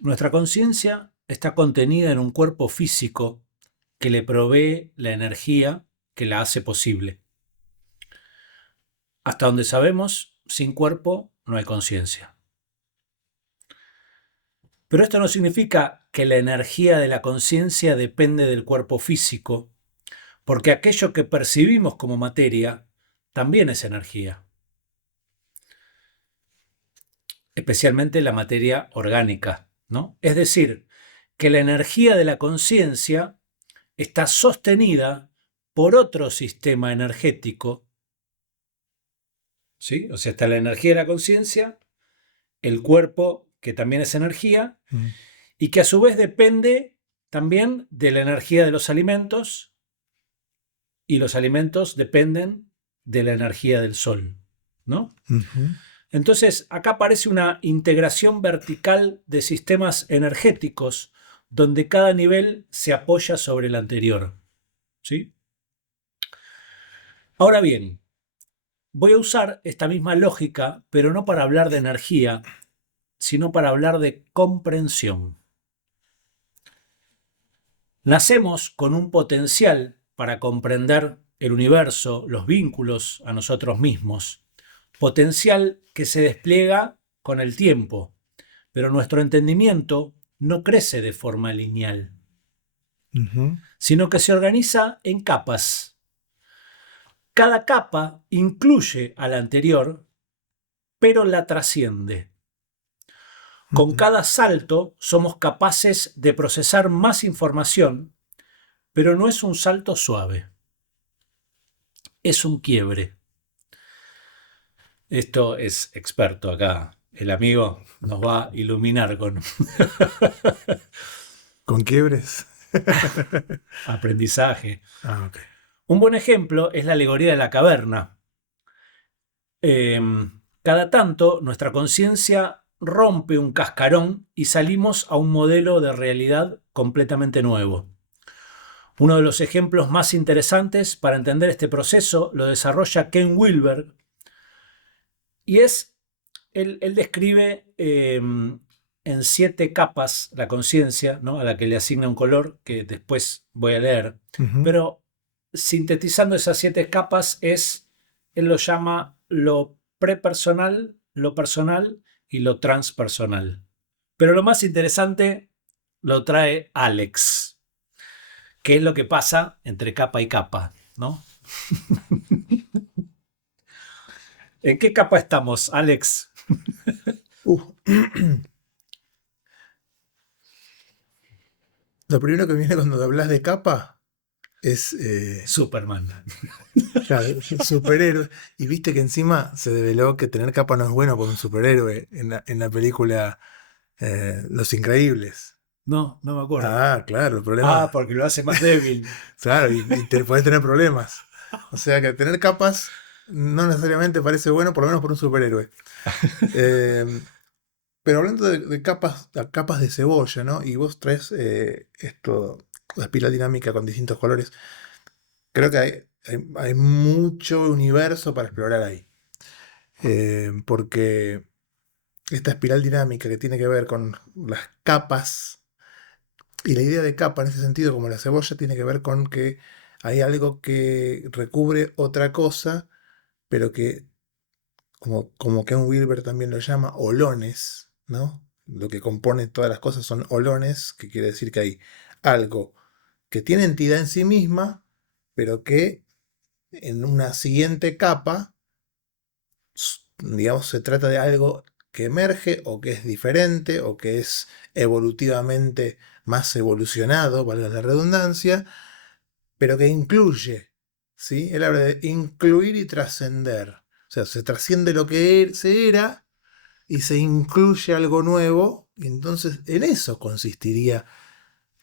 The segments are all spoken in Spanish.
Nuestra conciencia está contenida en un cuerpo físico que le provee la energía que la hace posible. Hasta donde sabemos, sin cuerpo no hay conciencia. Pero esto no significa que la energía de la conciencia depende del cuerpo físico, porque aquello que percibimos como materia también es energía, especialmente la materia orgánica, ¿no? Es decir, que la energía de la conciencia está sostenida por otro sistema energético, ¿sí? O sea, está la energía de la conciencia, el cuerpo, que también es energía, y que a su vez depende también de la energía de los alimentos, y los alimentos dependen de la energía del sol, ¿no? Ujú. Entonces, acá aparece una integración vertical de sistemas energéticos donde cada nivel se apoya sobre el anterior, ¿sí? Ahora bien, voy a usar esta misma lógica, pero no para hablar de energía, sino para hablar de comprensión. Nacemos con un potencial para comprender el universo, los vínculos a nosotros mismos, potencial que se despliega con el tiempo, pero nuestro entendimiento no crece de forma lineal, Ujú. sino que se organiza en capas. Cada capa incluye a la anterior, pero la trasciende. Con Ujú. cada salto somos capaces de procesar más información, pero no es un salto suave, es un quiebre. Esto es experto acá. El amigo nos va a iluminar con ¿Con quiebres? aprendizaje. Ah, ok. Un buen ejemplo es la alegoría de la caverna. Cada tanto nuestra conciencia rompe un cascarón y salimos a un modelo de realidad completamente nuevo. Uno de los ejemplos más interesantes para entender este proceso lo desarrolla Ken Wilber y él describe en 7 capas la conciencia, ¿no? A la que le asigna un color que después voy a leer, Ujú. pero sintetizando esas 7 capas él lo llama lo prepersonal, lo personal y lo transpersonal. Pero lo más interesante lo trae Alex, que es lo que pasa entre capa y capa, ¿no? ¿En qué capa estamos, Alex? Uh. Lo primero que viene cuando hablas de capa es Superman. claro, superhéroe. Y viste que encima se develó que tener capa no es bueno por un superhéroe en la película Los Increíbles. No, no me acuerdo. Ah, claro, el problema. Ah, porque lo hace más débil. Claro, y podés tener problemas. O sea que tener capas no necesariamente parece bueno, por lo menos por un superhéroe. Eh, pero hablando de capas de cebolla, ¿no? Y vos traes la espiral dinámica con distintos colores. Creo que hay mucho universo para explorar ahí. Porque esta espiral dinámica que tiene que ver con las capas, y la idea de capa en ese sentido, como la cebolla, tiene que ver con que hay algo que recubre otra cosa, pero que, como Ken Wilber también lo llama, olones, ¿no? Lo que compone todas las cosas son olones, que quiere decir que hay algo que tiene entidad en sí misma, pero que en una siguiente capa, digamos, se trata de algo que emerge o que es diferente o que es evolutivamente más evolucionado, valga la redundancia, pero que incluye, ¿sí? Él habla de incluir y trascender. O sea, se trasciende lo que se era y se incluye algo nuevo, y entonces en eso consistiría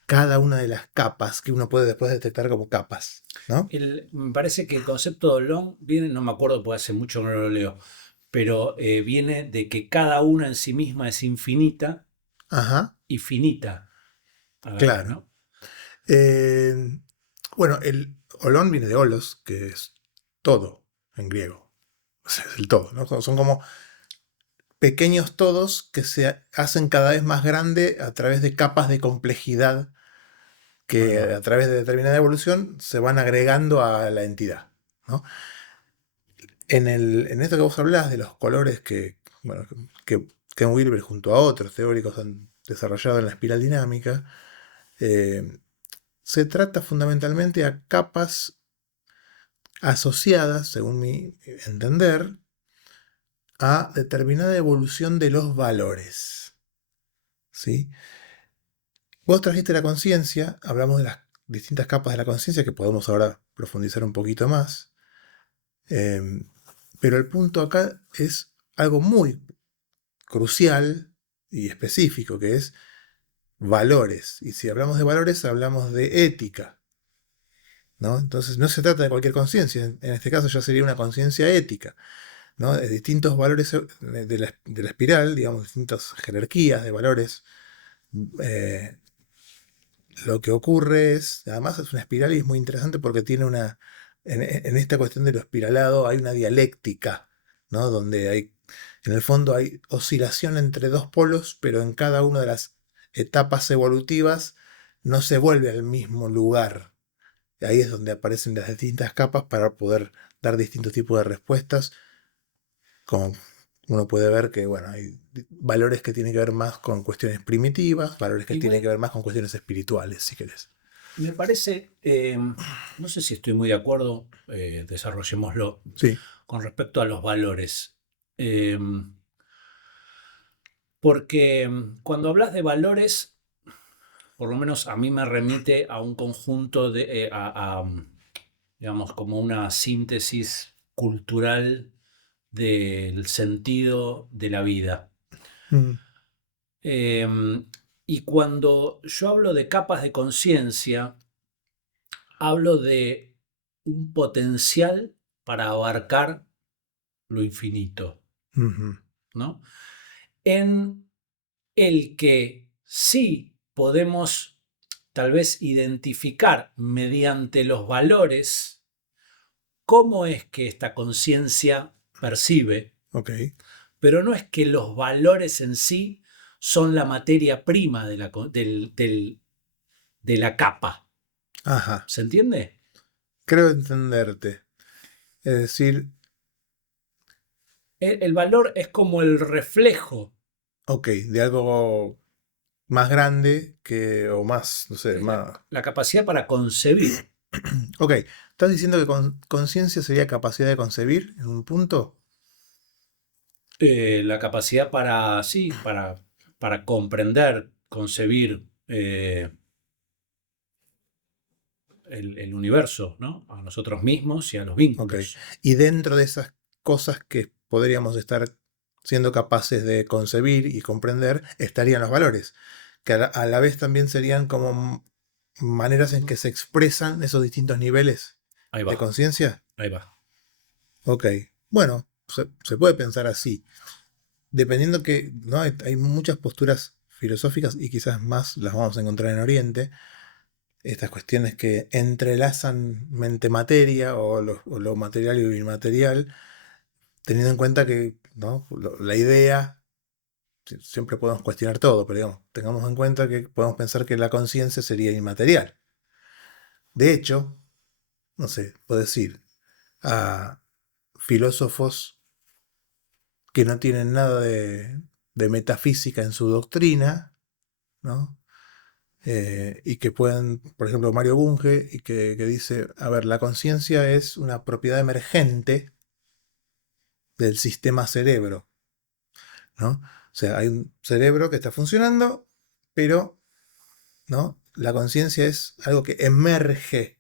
cada una de las capas que uno puede después detectar como capas, ¿no? Me parece que el concepto de Olón viene, no me acuerdo porque hace mucho que no lo leo, pero viene de que cada una en sí misma es infinita Ajá, y finita a la vez, claro. ¿no? Eh, bueno, el olón viene de holos, que es todo en griego. O sea, es el todo, ¿no? Son como pequeños todos que se hacen cada vez más grande a través de capas de complejidad Ahí que va. a través de determinada evolución se van agregando a la entidad, ¿no? En esto que vos hablás de los colores bueno, que Ken Wilber junto a otros teóricos han desarrollado en la espiral dinámica, eh, se trata fundamentalmente a capas asociadas, según mi entender, a determinada evolución de los valores. ¿Sí? Vos trajiste la conciencia, hablamos de las distintas capas de la conciencia que podemos ahora profundizar un poquito más, em, pero el punto acá es algo muy crucial y específico, que es valores. Y si hablamos de valores, hablamos de ética, ¿no? Entonces no se trata de cualquier conciencia, en este caso ya sería una conciencia ética, ¿no? De distintos valores de la espiral, digamos, distintas jerarquías de valores. eh, lo que ocurre es, además es una espiral y es muy interesante porque tiene en esta cuestión de lo espiralado hay una dialéctica, ¿no? Donde en el fondo hay oscilación entre dos polos, pero en cada una de las etapas evolutivas no se vuelve al mismo lugar. Ahí es donde aparecen las distintas capas para poder dar distintos tipos de respuestas, como uno puede ver que, bueno, hay valores que tienen que ver más con cuestiones primitivas, valores que tienen que Igual ver más con cuestiones espirituales, si querés. me parece, no sé si estoy muy de acuerdo, desarrollémoslo Sí, con respecto a los valores. Eh, Porque cuando hablas de valores, por lo menos a mí me remite a un conjunto digamos, como una síntesis cultural del sentido de la vida. mm, Em, y cuando yo hablo de capas de conciencia, hablo de un potencial para abarcar lo infinito, ujú, ¿no? En el que sí podemos tal vez identificar mediante los valores cómo es que esta conciencia percibe, ok, pero no es que los valores en sí son la materia prima de la capa. ajá, ¿Se entiende? creo entenderte. Es decir, El valor es como el reflejo, ok, de algo más grande que, o más, no sé, es más... la capacidad para concebir. Ok, ¿estás diciendo que conciencia sería capacidad de concebir en un punto? La capacidad para, sí, para comprender, concebir el universo, ¿no? A nosotros mismos y a los Ok. vínculos. Y dentro de esas cosas que podríamos estar siendo capaces de concebir y comprender, estarían los valores, que a la vez también serían como maneras en que se expresan esos distintos niveles Ahí de va, conciencia. ahí va. Ok. Bueno, se puede pensar así. Dependiendo que, ¿no? Hay muchas posturas filosóficas y quizás más las vamos a encontrar en Oriente. Estas cuestiones que entrelazan mente-materia o lo material y lo inmaterial, teniendo en cuenta que, ¿no? La idea, siempre podemos cuestionar todo, pero digamos, tengamos en cuenta que podemos pensar que la conciencia sería inmaterial. De hecho, no sé, puedo decir a filósofos que no tienen nada de metafísica en su doctrina, ¿no? Y que pueden, por ejemplo, Mario Bunge, y que dice, a ver, la conciencia es una propiedad emergente del sistema cerebro, ¿no? O sea, hay un cerebro que está funcionando, pero, ¿no? La conciencia es algo que emerge.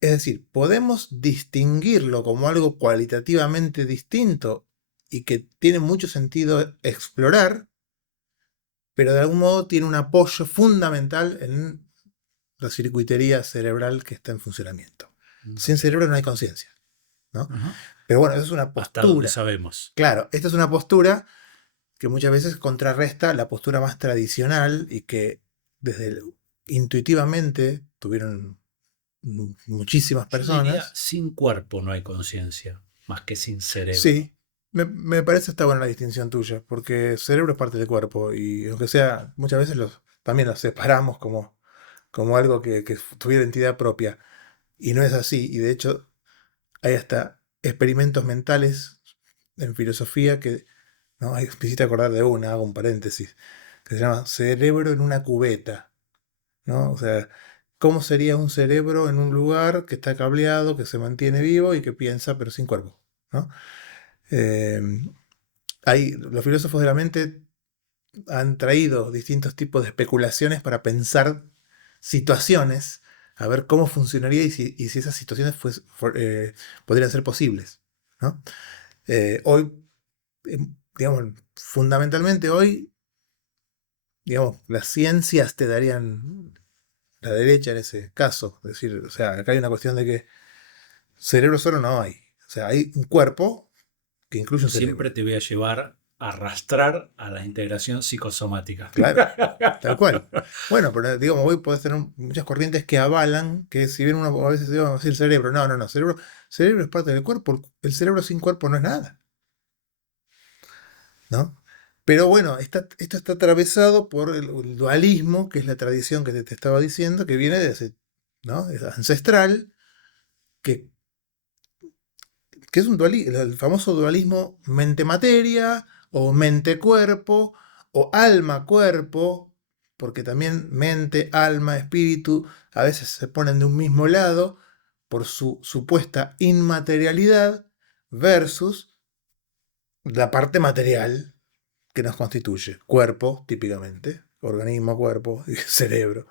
Es decir, podemos distinguirlo como algo cualitativamente distinto y que tiene mucho sentido explorar, pero de algún modo tiene un apoyo fundamental en la circuitería cerebral que está en funcionamiento. Sin cerebro no hay conciencia, ¿no? Ajá. Pero bueno, eso es una Hasta donde postura. sabemos. Claro, esta es una postura que muchas veces contrarresta la postura más tradicional y que intuitivamente tuvieron muchísimas Yo diría, personas. sin cuerpo no hay conciencia, más que sin cerebro. Sí, Me parece está buena la distinción tuya, porque el cerebro es parte del cuerpo y aunque sea, muchas veces también los separamos como algo que tuviera identidad propia. Y no es así. Y de hecho, hay hasta experimentos mentales en filosofía que, ¿no? Ay, me hiciste acordar de una, hago un paréntesis, que se llama cerebro en una cubeta, ¿no? O sea, ¿cómo sería un cerebro en un lugar que está cableado, que se mantiene vivo y que piensa pero sin cuerpo, ¿no? Eh, los filósofos de la mente han traído distintos tipos de especulaciones para pensar situaciones, a ver cómo funcionaría y si esas situaciones podrían ser posibles, ¿no? Hoy, digamos, fundamentalmente hoy, digamos, las ciencias te darían la derecha en ese caso. Es decir, o sea, acá hay una cuestión de que cerebro solo no hay. O sea, hay un cuerpo que incluye un Siempre cerebro. te voy a llevar a arrastrar a la integración psicosomática. Claro, tal cual. Bueno, pero digamos, hoy podés tener muchas corrientes que avalan que si bien uno a veces dice el cerebro, no, cerebro es parte del cuerpo, el cerebro sin cuerpo no es nada, ¿no? Pero bueno, esto está atravesado por el dualismo, que es la tradición que te estaba diciendo, que viene ¿no? Es ancestral, que, que es un dualismo, el famoso dualismo mente-materia, o mente-cuerpo, o alma-cuerpo, porque también mente, alma, espíritu a veces se ponen de un mismo lado por su supuesta inmaterialidad versus la parte material que nos constituye, cuerpo típicamente, organismo, cuerpo, cerebro,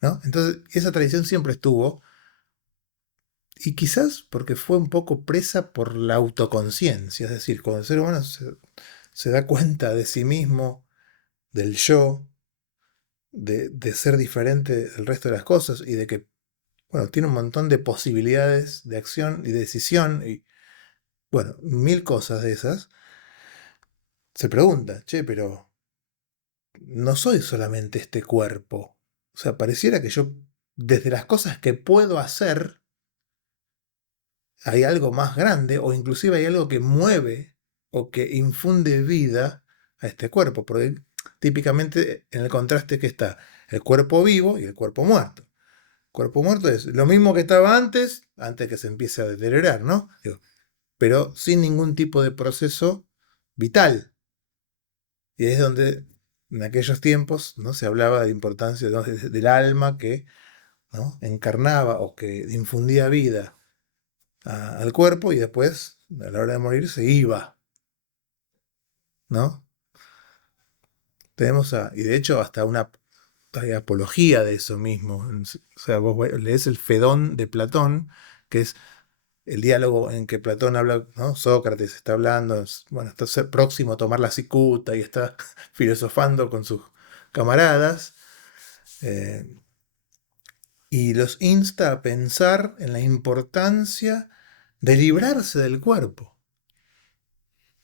¿no? Entonces, esa tradición siempre estuvo, y quizás porque fue un poco presa por la autoconciencia, es decir, cuando el ser humano se da cuenta de sí mismo, del yo, de ser diferente del resto de las cosas y de que, bueno, tiene un montón de posibilidades de acción y de decisión y, bueno, mil cosas de esas, se pregunta, che, pero no soy solamente este cuerpo. O sea, pareciera que yo, desde las cosas que puedo hacer, hay algo más grande o inclusive hay algo que mueve o que infunde vida a este cuerpo. Porque típicamente en el contraste que está el cuerpo vivo y el cuerpo muerto. El cuerpo muerto es lo mismo que estaba antes que se empiece a deteriorar, ¿no? Digo, pero sin ningún tipo de proceso vital. Y es donde en aquellos tiempos, ¿no? Se hablaba de la importancia, ¿no? Del alma que, ¿no? Encarnaba o que infundía vida al cuerpo y después, a la hora de morir, se iba, ¿no? Y de hecho hasta hay apología de eso mismo. O sea, vos lees el Fedón de Platón, que es el diálogo en que Platón habla, ¿no? Sócrates está hablando, bueno, está próximo a tomar la cicuta y está filosofando con sus camaradas. eh, y los insta a pensar en la importancia de librarse del cuerpo,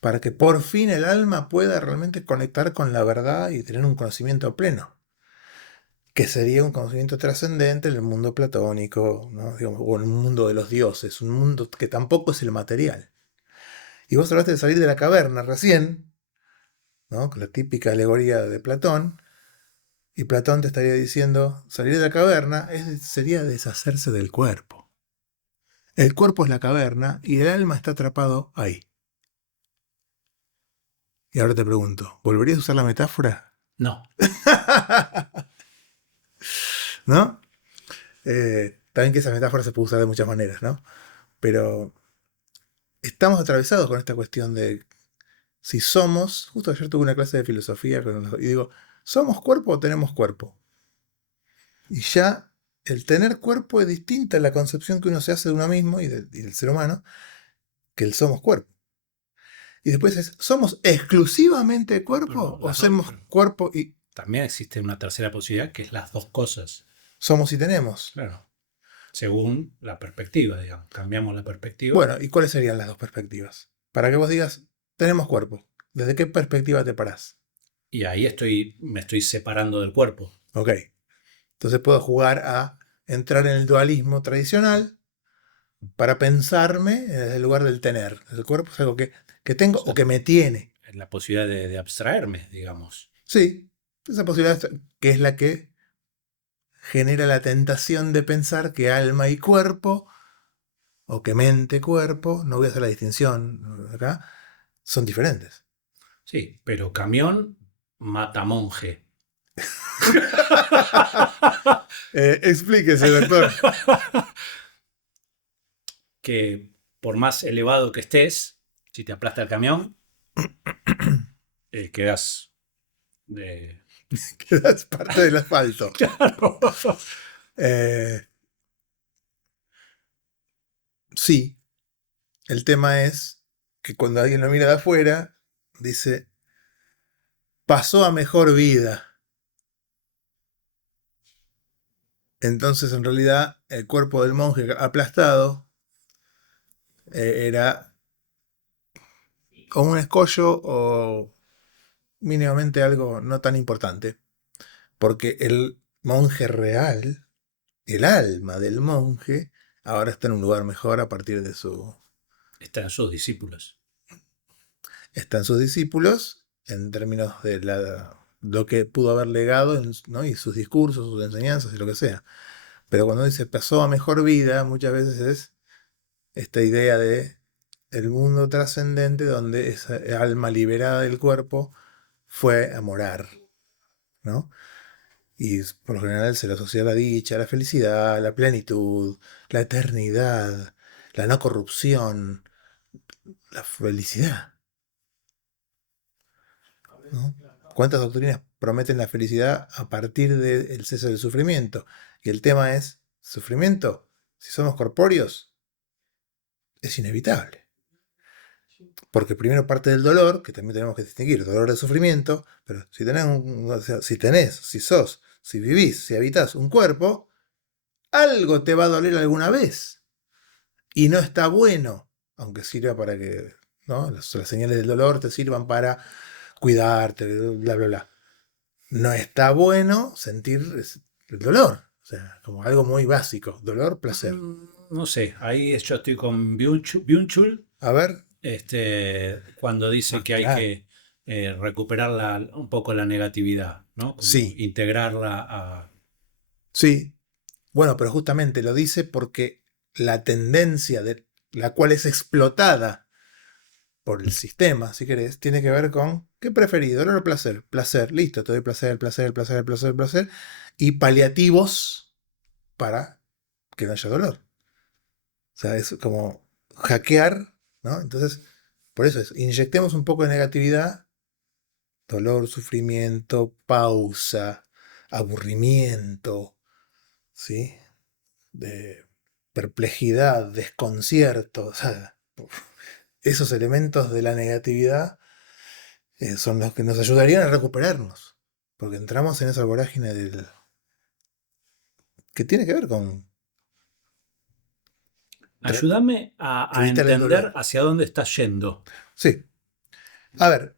para que por fin el alma pueda realmente conectar con la verdad y tener un conocimiento pleno, que sería un conocimiento trascendente en el mundo platónico, ¿no? Digamos, o en un mundo de los dioses, un mundo que tampoco es el material. Y vos hablaste de salir de la caverna recién, ¿no? Con la típica alegoría de Platón, y Platón te estaría diciendo, salir de la caverna sería deshacerse del cuerpo. El cuerpo es la caverna y el alma está atrapado ahí. Y ahora te pregunto, ¿volverías a usar la metáfora? No, ¿No? También que esa metáfora se puede usar de muchas maneras, ¿no? Pero estamos atravesados con esta cuestión de si somos, justo ayer tuve una clase de filosofía y digo, ¿somos cuerpo o tenemos cuerpo? Y ya el tener cuerpo es distinta a la concepción que uno se hace de uno mismo y del ser humano, que el somos cuerpo. Y después ¿somos exclusivamente cuerpo pero o las dos, somos cuerpo y también existe una tercera posibilidad que es las dos cosas. somos y tenemos? Claro, según la perspectiva, digamos. Cambiamos la perspectiva Bueno, ¿y cuáles serían las dos perspectivas? Para que vos digas, tenemos cuerpo. ¿Desde qué perspectiva te parás? y ahí me estoy separando del cuerpo. Ok. Entonces puedo jugar a entrar en el dualismo tradicional, para pensarme desde el lugar del tener. El cuerpo es algo que O tengo o sea, que me tiene. la posibilidad de abstraerme, digamos. Sí, esa posibilidad que es la que genera la tentación de pensar que alma y cuerpo, o que mente, cuerpo, no voy a hacer la distinción acá, son diferentes. Sí, pero camión mata monje. Explíquese, doctor. Que por más elevado que estés, si te aplasta el camión, quedas de... Que es parte del asfalto. Claro. Eh, sí, el tema es que cuando alguien lo mira de afuera, dice, pasó a mejor vida. Entonces, en realidad, el cuerpo del monje aplastado era o un escollo o mínimamente algo no tan importante. Porque el monje real, el alma del monje, ahora está en un lugar mejor a partir de su... Están sus discípulos. Están sus discípulos en términos de lo que pudo haber legado, ¿no? Y sus discursos, sus enseñanzas y lo que sea. Pero cuando dice pasó a mejor vida, muchas veces es esta idea de el mundo trascendente donde esa alma liberada del cuerpo fue a morar, ¿no? Y por lo general se le asocia a la dicha, la felicidad, la plenitud, la eternidad, la no corrupción, la felicidad, ¿no? ¿Cuántas doctrinas prometen la felicidad a partir del cese del sufrimiento? Y el tema es, sufrimiento, si somos corpóreos, es inevitable. Porque primero parte del dolor, que también tenemos que distinguir dolor de sufrimiento, pero si tenés, o sea, si tenés, si sos, si vivís, si habitás un cuerpo, algo te va a doler alguna vez. Y no está bueno, aunque sirva para que, ¿no? Las señales del dolor te sirvan para cuidarte, bla, bla, bla. No está bueno sentir el dolor. O sea, como algo muy básico. Dolor, placer. No sé, ahí yo estoy con Byung-Chul, A ver. cuando dice Ah, que hay claro. que recuperar un poco la negatividad, ¿no? Como Sí, integrarla a... sí. Bueno, pero justamente lo dice porque la tendencia de la cual es explotada por el sistema, si querés, tiene que ver con ¿qué preferís? ¿Dolor o placer? Placer, listo, te doy placer, placer, placer, placer, placer. Y paliativos para que no haya dolor. O sea, es como hackear, ¿no? Entonces, por eso es, inyectemos un poco de negatividad, dolor, sufrimiento, pausa, aburrimiento, ¿sí? De perplejidad, desconcierto, o sea, esos elementos de la negatividad son los que nos ayudarían a recuperarnos, porque entramos en esa vorágine del que tiene que ver con Ayúdame a evitar el entender dolor. hacia dónde estás yendo. Sí. A ver,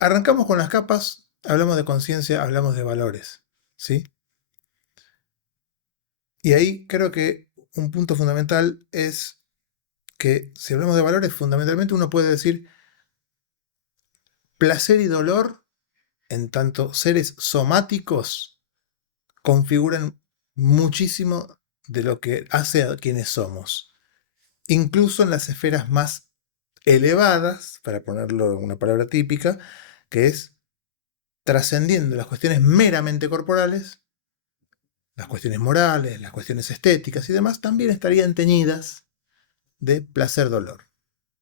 arrancamos con las capas, hablamos de conciencia, hablamos de valores, ¿sí? Y ahí creo que un punto fundamental es que si hablamos de valores, fundamentalmente uno puede decir placer y dolor, en tanto seres somáticos, configuran muchísimo de lo que hace a quienes somos. Incluso en las esferas más elevadas, para ponerlo en una palabra típica, que es trascendiendo las cuestiones meramente corporales, las cuestiones morales, las cuestiones estéticas y demás, también estarían teñidas de placer-dolor.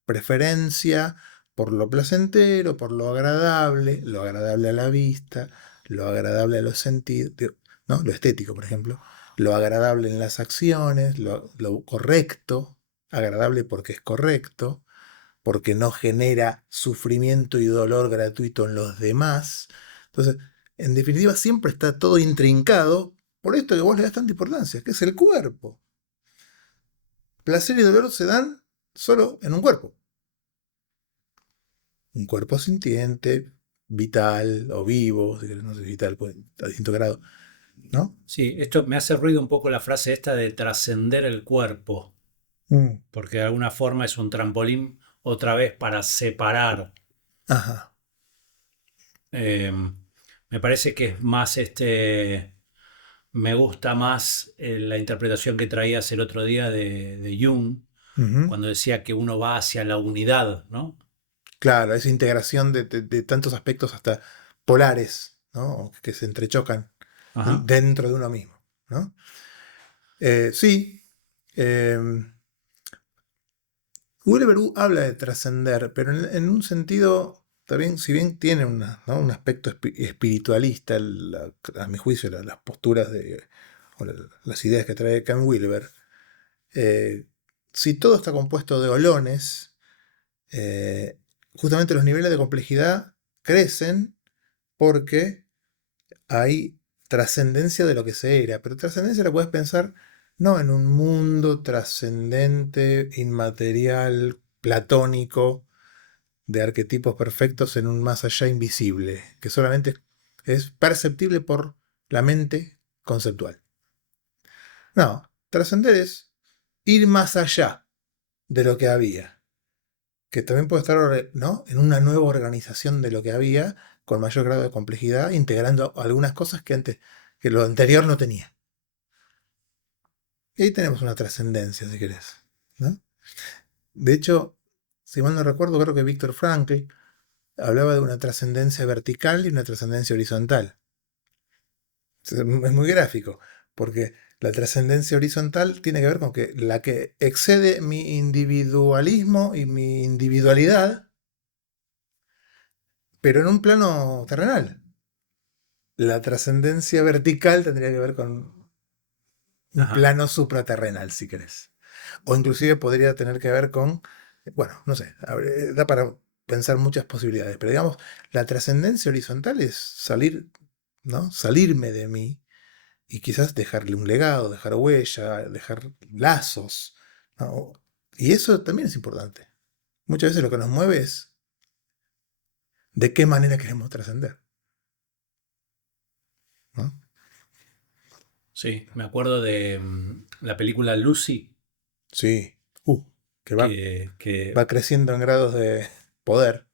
Preferencia por lo placentero, por lo agradable a la vista, lo agradable a los sentidos, ¿no? Lo estético, por ejemplo, lo agradable en las acciones, lo correcto, agradable porque es correcto, porque no genera sufrimiento y dolor gratuito en los demás. Entonces, en definitiva, siempre está todo intrincado por esto que vos le das tanta importancia, que es el cuerpo. Placer y dolor se dan solo en un cuerpo. Un cuerpo sintiente, vital o vivo, si querés, no sé, vital pues, a distinto grado, ¿no? Sí, esto me hace ruido un poco la frase esta de trascender el cuerpo. Mm. porque de alguna forma es un trampolín otra vez para separar. Ajá. Eh, Me parece que es más me gusta más la interpretación que traías el otro día de Jung, Ujú. cuando decía que uno va hacia la unidad, ¿no? Claro, esa integración de tantos aspectos hasta polares, ¿no? Que se entrechocan Ajá, dentro de uno mismo, ¿no? Sí, em, Wilber habla de trascender, pero en un sentido, también, si bien tiene ¿no? un aspecto espiritualista, a mi juicio, las posturas o las ideas que trae Ken Wilber, eh, si todo está compuesto de holones, eh, justamente los niveles de complejidad crecen porque hay trascendencia de lo que se era, pero trascendencia la puedes pensar no en un mundo trascendente, inmaterial, platónico, de arquetipos perfectos en un más allá invisible, que solamente es perceptible por la mente conceptual. No, trascender es ir más allá de lo que había, que también puede estar, ¿no?, en una nueva organización de lo que había, con mayor grado de complejidad, integrando algunas cosas que antes, que lo anterior no tenía. Y ahí tenemos una trascendencia, si querés, ¿no? De hecho, si mal no recuerdo, creo que Víctor Frankl hablaba de una trascendencia vertical y una trascendencia horizontal. Es muy gráfico, porque la trascendencia horizontal tiene que ver con que la que excede mi individualismo y mi individualidad, pero en un plano terrenal. La trascendencia vertical tendría que ver con un ajá. plano supraterrenal, si querés. O inclusive podría tener que ver con, bueno, no sé, da para pensar muchas posibilidades, pero digamos, la trascendencia horizontal es salir, ¿no? Salirme de mí y quizás dejarle un legado, dejar huella, dejar lazos, ¿no? Y eso también es importante. Muchas veces lo que nos mueve es de qué manera queremos trascender, ¿no? Sí, me acuerdo de la película Lucy, Sí, que que va creciendo en grados de poder.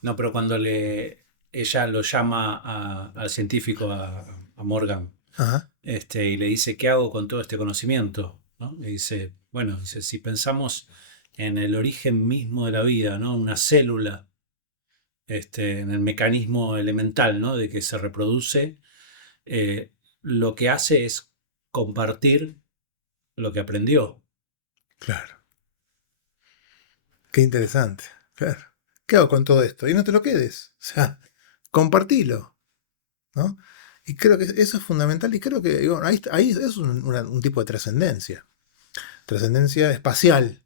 no, pero cuando ella lo llama al científico, a Morgan, Ajá, y le dice, ¿qué hago con todo este conocimiento? ¿No? Le dice, bueno, dice, si pensamos en el origen mismo de la vida, ¿no? Una célula, en el mecanismo elemental, ¿no? De que se reproduce, eh, lo que hace es compartir lo que aprendió. claro. Qué interesante. Claro. ¿Qué hago con todo esto? Y no te lo quedes. O sea, compartilo, ¿no? Y creo que eso es fundamental y creo que digo, ahí es un tipo de trascendencia. Trascendencia espacial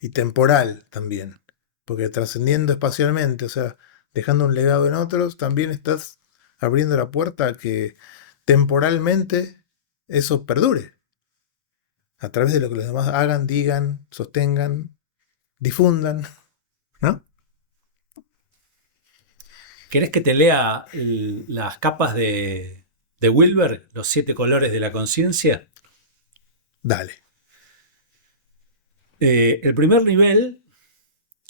y temporal también. Porque trascendiendo espacialmente, o sea, dejando un legado en otros, también estás abriendo la puerta a que temporalmente eso perdure. A través de lo que los demás hagan, digan, sostengan, difundan, ¿no? ¿Querés que te lea las capas de Wilber, los 7 colores de la conciencia? Dale. El primer nivel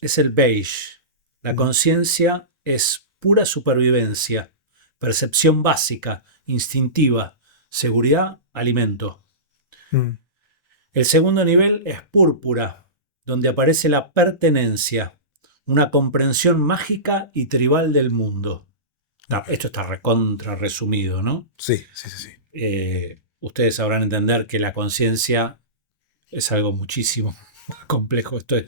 es el beige. La Mm, conciencia es pura supervivencia, percepción básica, instintiva, seguridad, alimento. mm. El segundo nivel es púrpura, donde aparece la pertenencia, una comprensión mágica y tribal del mundo. Ok. Esto está recontra resumido, ¿no? Sí, sí, sí, sí. Ustedes sabrán entender que la conciencia es algo muchísimo más complejo. Esto es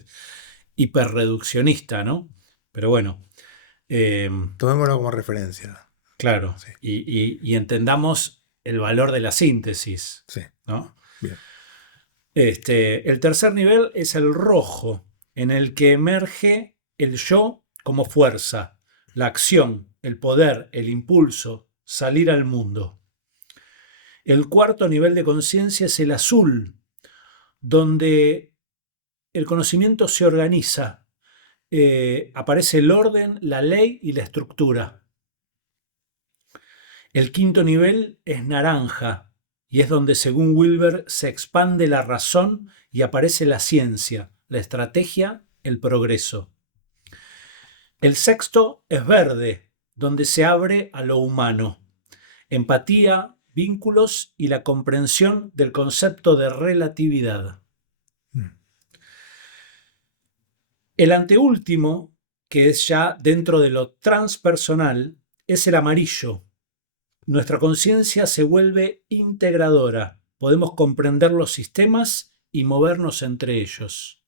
hiperreduccionista, ¿no? Pero bueno, eh, Tomémoslo como referencia. claro, Sí, y entendamos el valor de la síntesis, sí. ¿no? Bien. El tercer nivel es el rojo, en el que emerge el yo como fuerza, la acción, el poder, el impulso, salir al mundo. El cuarto nivel de conciencia es el azul, donde el conocimiento se organiza, aparece el orden, la ley y la estructura. El quinto nivel es naranja y es donde, según Wilber, se expande la razón y aparece la ciencia, la estrategia, el progreso. El sexto es verde, donde se abre a lo humano, empatía, vínculos y la comprensión del concepto de relatividad. Mm. El anteúltimo, que es ya dentro de lo transpersonal, es el amarillo. Nuestra conciencia se vuelve integradora. Podemos comprender los sistemas y movernos entre ellos.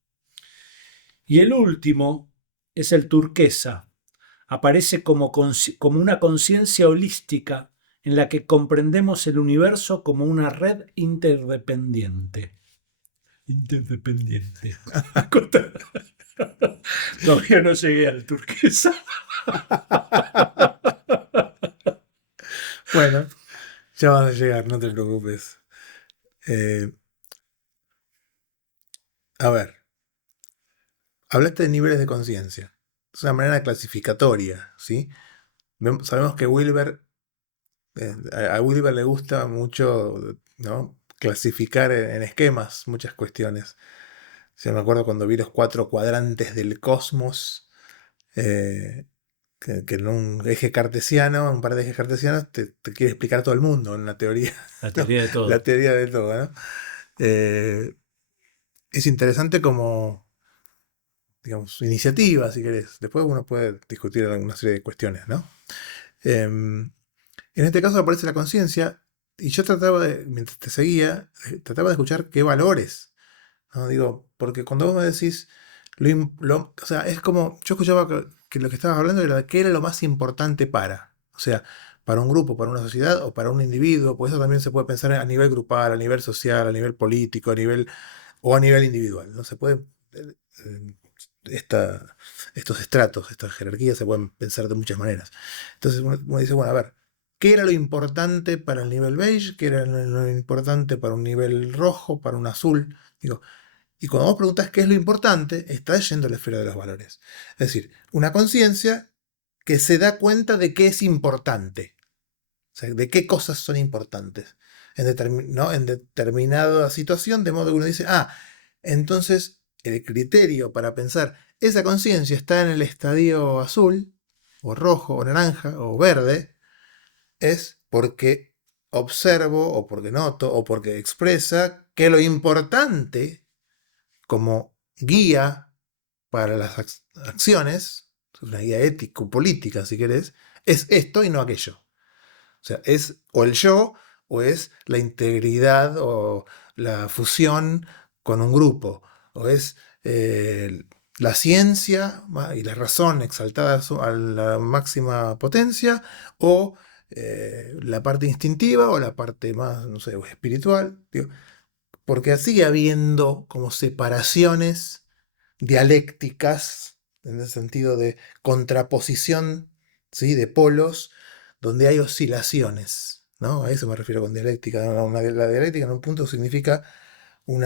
Y el último es el turquesa. Aparece como una conciencia holística en la que comprendemos el universo como una red interdependiente. Interdependiente. Todavía no llegué al turquesa. Bueno, ya vas a llegar, no te preocupes. Eh, a ver, hablaste de niveles de conciencia. Es una manera clasificatoria, ¿sí? Sabemos que Wilber, a Wilber le gusta mucho, ¿no?, clasificar en esquemas muchas cuestiones. Se me acuerdo cuando vi los 4 cuadrantes del cosmos, eh, que en un eje cartesiano, un par de ejes cartesianos, te quiere explicar todo el mundo en la teoría, La ¿no? teoría de La todo. teoría de todo, ¿no? Es interesante como, digamos, su iniciativa, si querés. Después uno puede discutir alguna serie de cuestiones, ¿no? En este caso aparece la conciencia, y yo trataba de, mientras te seguía, trataba de escuchar qué valores, ¿no? Digo, porque cuando vos me decís, o sea, es como, yo escuchaba que lo que estabas hablando era de qué era lo más importante para, o sea, para un grupo, para una sociedad o para un individuo, pues eso también se puede pensar a nivel grupal, a nivel social, a nivel político, o a nivel individual, ¿no? Se puede, eh, estos estratos, estas jerarquías se pueden pensar de muchas maneras. Entonces uno dice, bueno, a ver, ¿qué era lo importante para el nivel beige? ¿Qué era lo importante para un nivel rojo, para un azul? Digo, y cuando vos preguntás qué es lo importante, estás yendo a la esfera de los valores. Es decir, una conciencia que se da cuenta de qué es importante. O sea, de qué cosas son importantes ¿no?, en determinada situación, de modo que uno dice, ah, entonces el criterio para pensar, esa conciencia está en el estadio azul, o rojo, o naranja, o verde, es porque observo, o porque noto, o porque expresa que lo importante como guía para las acciones, una guía ético-política, si querés, es esto y no aquello. O sea, es o el yo o es la integridad o la fusión con un grupo, o es la ciencia y la razón exaltada a la máxima potencia, o la parte instintiva o la parte más, no sé, espiritual, digo, porque sigue habiendo como separaciones dialécticas, en el sentido de contraposición, ¿sí?, de polos, donde hay oscilaciones, ¿no? A eso me refiero con dialéctica. La dialéctica en un punto significa un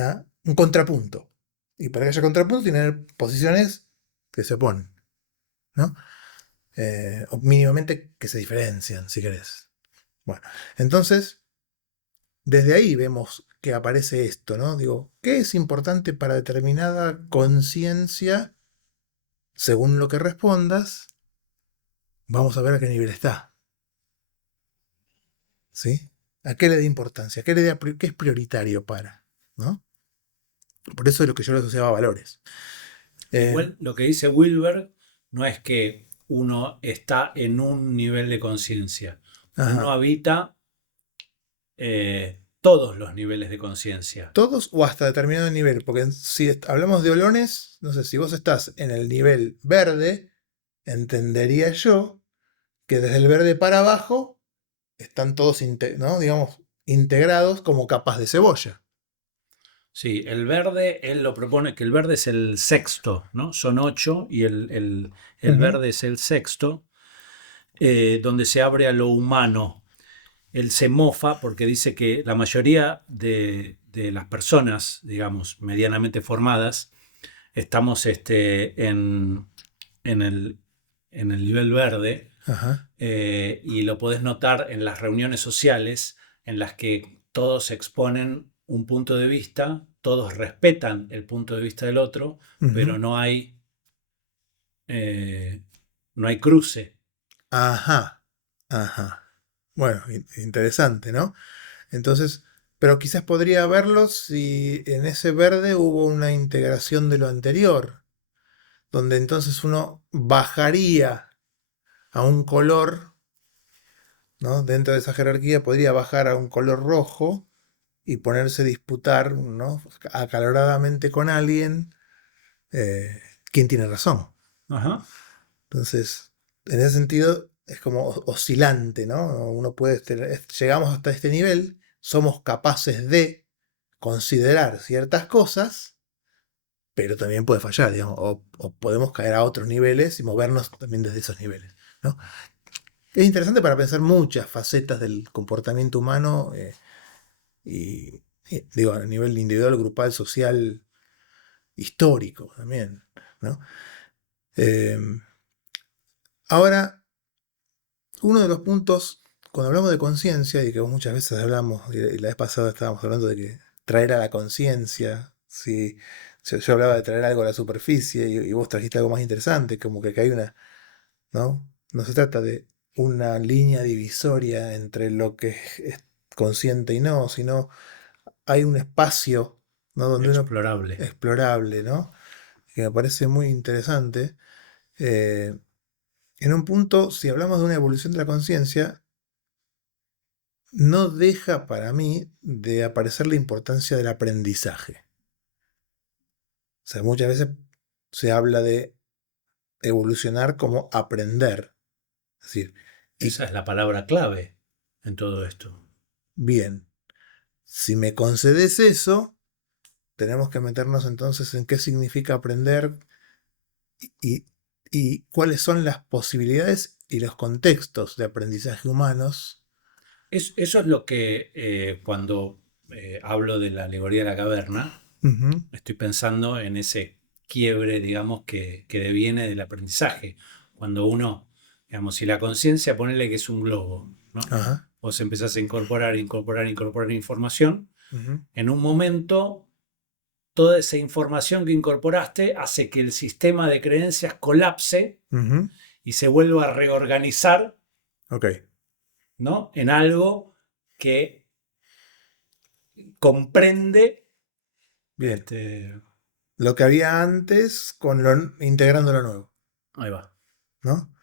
contrapunto. Y para que haya contrapunto tiene que haber posiciones que se oponen, ¿no? O mínimamente que se diferencian, si querés. Bueno, entonces, desde ahí vemos que aparece esto, ¿no? Digo, ¿qué es importante para determinada conciencia? Según lo que respondas, vamos a ver a qué nivel está, ¿sí? ¿A qué le da importancia? ¿Qué es prioritario para? ¿No? Por eso es lo que yo le asociaba a valores. Igual lo que dice Wilber no es que uno está en un nivel de conciencia. Uno Ajá. habita todos los niveles de conciencia. Todos o hasta determinado nivel, porque si hablamos de olones, no sé, si vos estás en el nivel verde, entendería yo que desde el verde para abajo están todos, ¿no?, digamos, integrados como capas de cebolla. Sí, el verde, él lo propone que el verde es el sexto, ¿no? Son 8 y el Ujú. verde es el sexto, donde se abre a lo humano. Él se mofa porque dice que la mayoría de las personas, digamos, medianamente formadas, estamos en, el, en el nivel verde, Ajá. y lo podés notar en las reuniones sociales en las que todos exponen un punto de vista, todos respetan el punto de vista del otro, pero Ujú. eh, no hay cruce. Ajá, ajá. Bueno, interesante, ¿no? Entonces, pero quizás podría verlo si en ese verde hubo una integración de lo anterior, donde entonces uno bajaría a un color, ¿no? Dentro de esa jerarquía podría bajar a un color rojo y ponerse a disputar, ¿no? Acaloradamente con alguien, eh, quién tiene razón. Ajá. Entonces, en ese sentido, es como oscilante, ¿no? Uno puede llegamos hasta este nivel, somos capaces de considerar ciertas cosas, pero también puede fallar, digamos, o podemos caer a otros niveles y movernos también desde esos niveles, ¿no? Es interesante para pensar muchas facetas del comportamiento humano, y, digo, a nivel individual, grupal, social, histórico también, ¿no? Eh, ahora, uno de los puntos, cuando hablamos de conciencia, y que muchas veces hablamos, y la vez pasada estábamos hablando de que traer a la conciencia, si yo hablaba de traer algo a la superficie y vos trajiste algo más interesante, como que acá hay una, ¿no? No se trata de una línea divisoria entre lo que es consciente y no, sino hay un espacio, ¿no? Donde uno Explorable. explorable, ¿no? Que me parece muy interesante. Eh, en un punto, si hablamos de una evolución de la conciencia, no deja para mí de aparecer la importancia del aprendizaje. O sea, muchas veces se habla de evolucionar como aprender. Es decir, y Esa es la palabra clave en todo esto. bien, si me concedes eso, tenemos que meternos entonces en qué significa aprender y, y cuáles son las posibilidades y los contextos de aprendizaje humanos. Eso es lo que cuando hablo de la alegoría de la caverna, Ujú. estoy pensando en ese quiebre, digamos, que deviene del aprendizaje. Cuando uno, digamos, si la conciencia, ponele que es un globo, ¿no? Ajá. Vos empezás a incorporar información. Ujú. En un momento, toda esa información que incorporaste hace que el sistema de creencias colapse Ujú. y se vuelva a reorganizar, Ok, ¿no? En algo que comprende bien. este, Lo que había antes con integrando lo nuevo, ahí va. ¿no?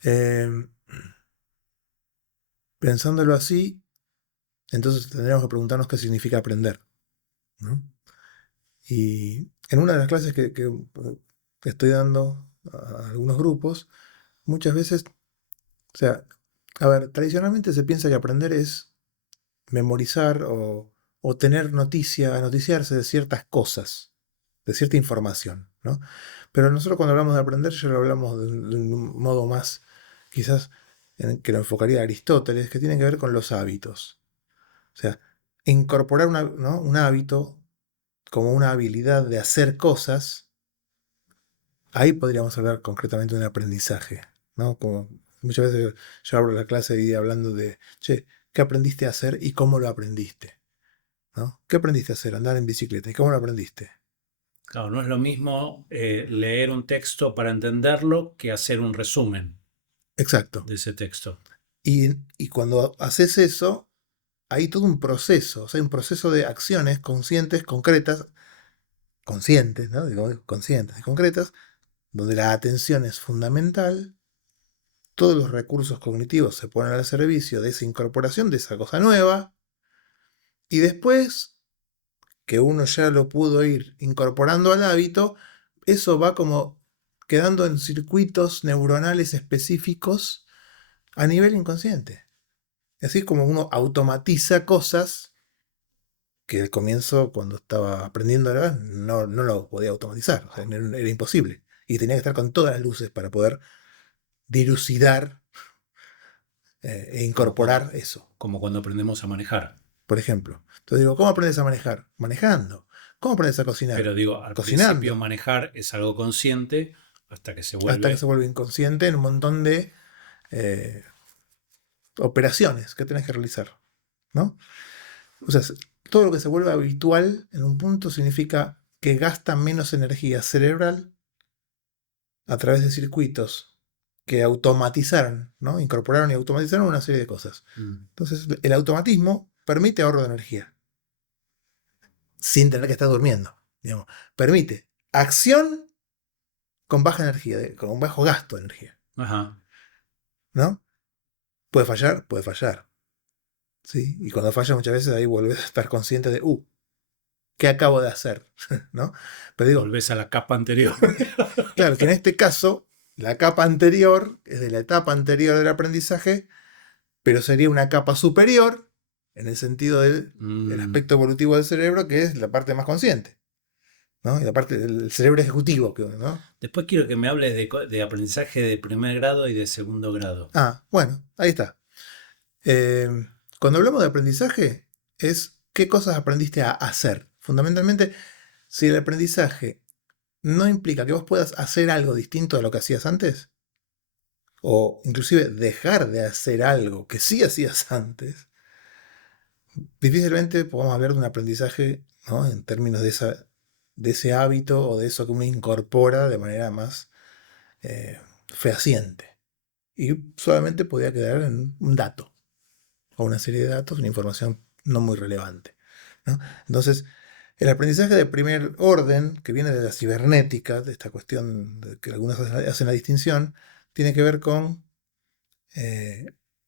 Em, pensándolo así, entonces tendríamos que preguntarnos qué significa aprender, ¿no? Y en una de las clases que estoy dando a algunos grupos, muchas veces, o sea, a ver, tradicionalmente se piensa que aprender es memorizar o tener noticiarse de ciertas cosas, de cierta información, ¿no? Pero nosotros cuando hablamos de aprender ya lo hablamos de un modo más, quizás, que lo enfocaría Aristóteles, que tiene que ver con los hábitos. O sea, incorporar ¿no? un hábito como una habilidad de hacer cosas, ahí podríamos hablar concretamente de un aprendizaje, ¿no? Como muchas veces yo abro la clase y hablando de, che, ¿qué aprendiste a hacer y cómo lo aprendiste? ¿No? ¿Qué aprendiste a hacer? Andar en bicicleta. ¿Y cómo lo aprendiste? Claro, no es lo mismo leer un texto para entenderlo que hacer un resumen Exacto. de ese texto. Y cuando haces eso, hay todo un proceso, o sea, un proceso de acciones conscientes, concretas, conscientes, ¿no? Digo, conscientes y concretas, donde la atención es fundamental, todos los recursos cognitivos se ponen al servicio de esa incorporación, de esa cosa nueva, y después que uno ya lo pudo ir incorporando al hábito, eso va como quedando en circuitos neuronales específicos a nivel inconsciente. Así es como uno automatiza cosas que al comienzo, cuando estaba aprendiendo a grabar, no lo podía automatizar, o sea, era imposible. Y tenía que estar con todas las luces para poder dilucidar, e Como cuando, incorporar eso, como cuando aprendemos a manejar. por ejemplo. Entonces digo, ¿cómo aprendes a manejar? Manejando. ¿Cómo aprendes a cocinar? Pero digo, al principio Cocinando. manejar es algo consciente hasta que se Hasta que se vuelve. vuelve inconsciente en un montón de eh, operaciones que tenés que realizar, ¿no? O sea, todo lo que se vuelve habitual en un punto significa que gasta menos energía cerebral a través de circuitos que automatizaron, ¿no? Incorporaron y automatizaron una serie de cosas. Entonces, el automatismo permite ahorro de energía, sin tener que estar durmiendo. Digamos. Permite acción con baja energía, con bajo gasto de energía. Ajá. ¿No? Puede fallar, puede fallar. ¿Sí? Y cuando falla muchas veces ahí vuelves a estar consciente de, ¿qué acabo de hacer? ¿No? Pero digo, Volvés a la capa anterior. claro que en este caso, la capa anterior es de la etapa anterior del aprendizaje, pero sería una capa superior en el sentido del aspecto evolutivo del cerebro, que es la parte más consciente, ¿no? Y la parte del cerebro ejecutivo, ¿no? Después quiero que me hables de aprendizaje de primer grado y de segundo grado. Bueno, ahí está. Cuando hablamos de aprendizaje, es qué cosas aprendiste a hacer. Fundamentalmente, si el aprendizaje no implica que vos puedas hacer algo distinto de lo que hacías antes, o inclusive dejar de hacer algo que sí hacías antes, difícilmente podemos hablar de un aprendizaje, ¿no? En términos de ese hábito o de eso que uno incorpora de manera más fehaciente. Y solamente podía quedar en un dato, o una serie de datos, una información no muy relevante, ¿no? Entonces, el aprendizaje de primer orden, que viene de la cibernética, de esta cuestión de que algunos hacen la distinción, tiene que ver con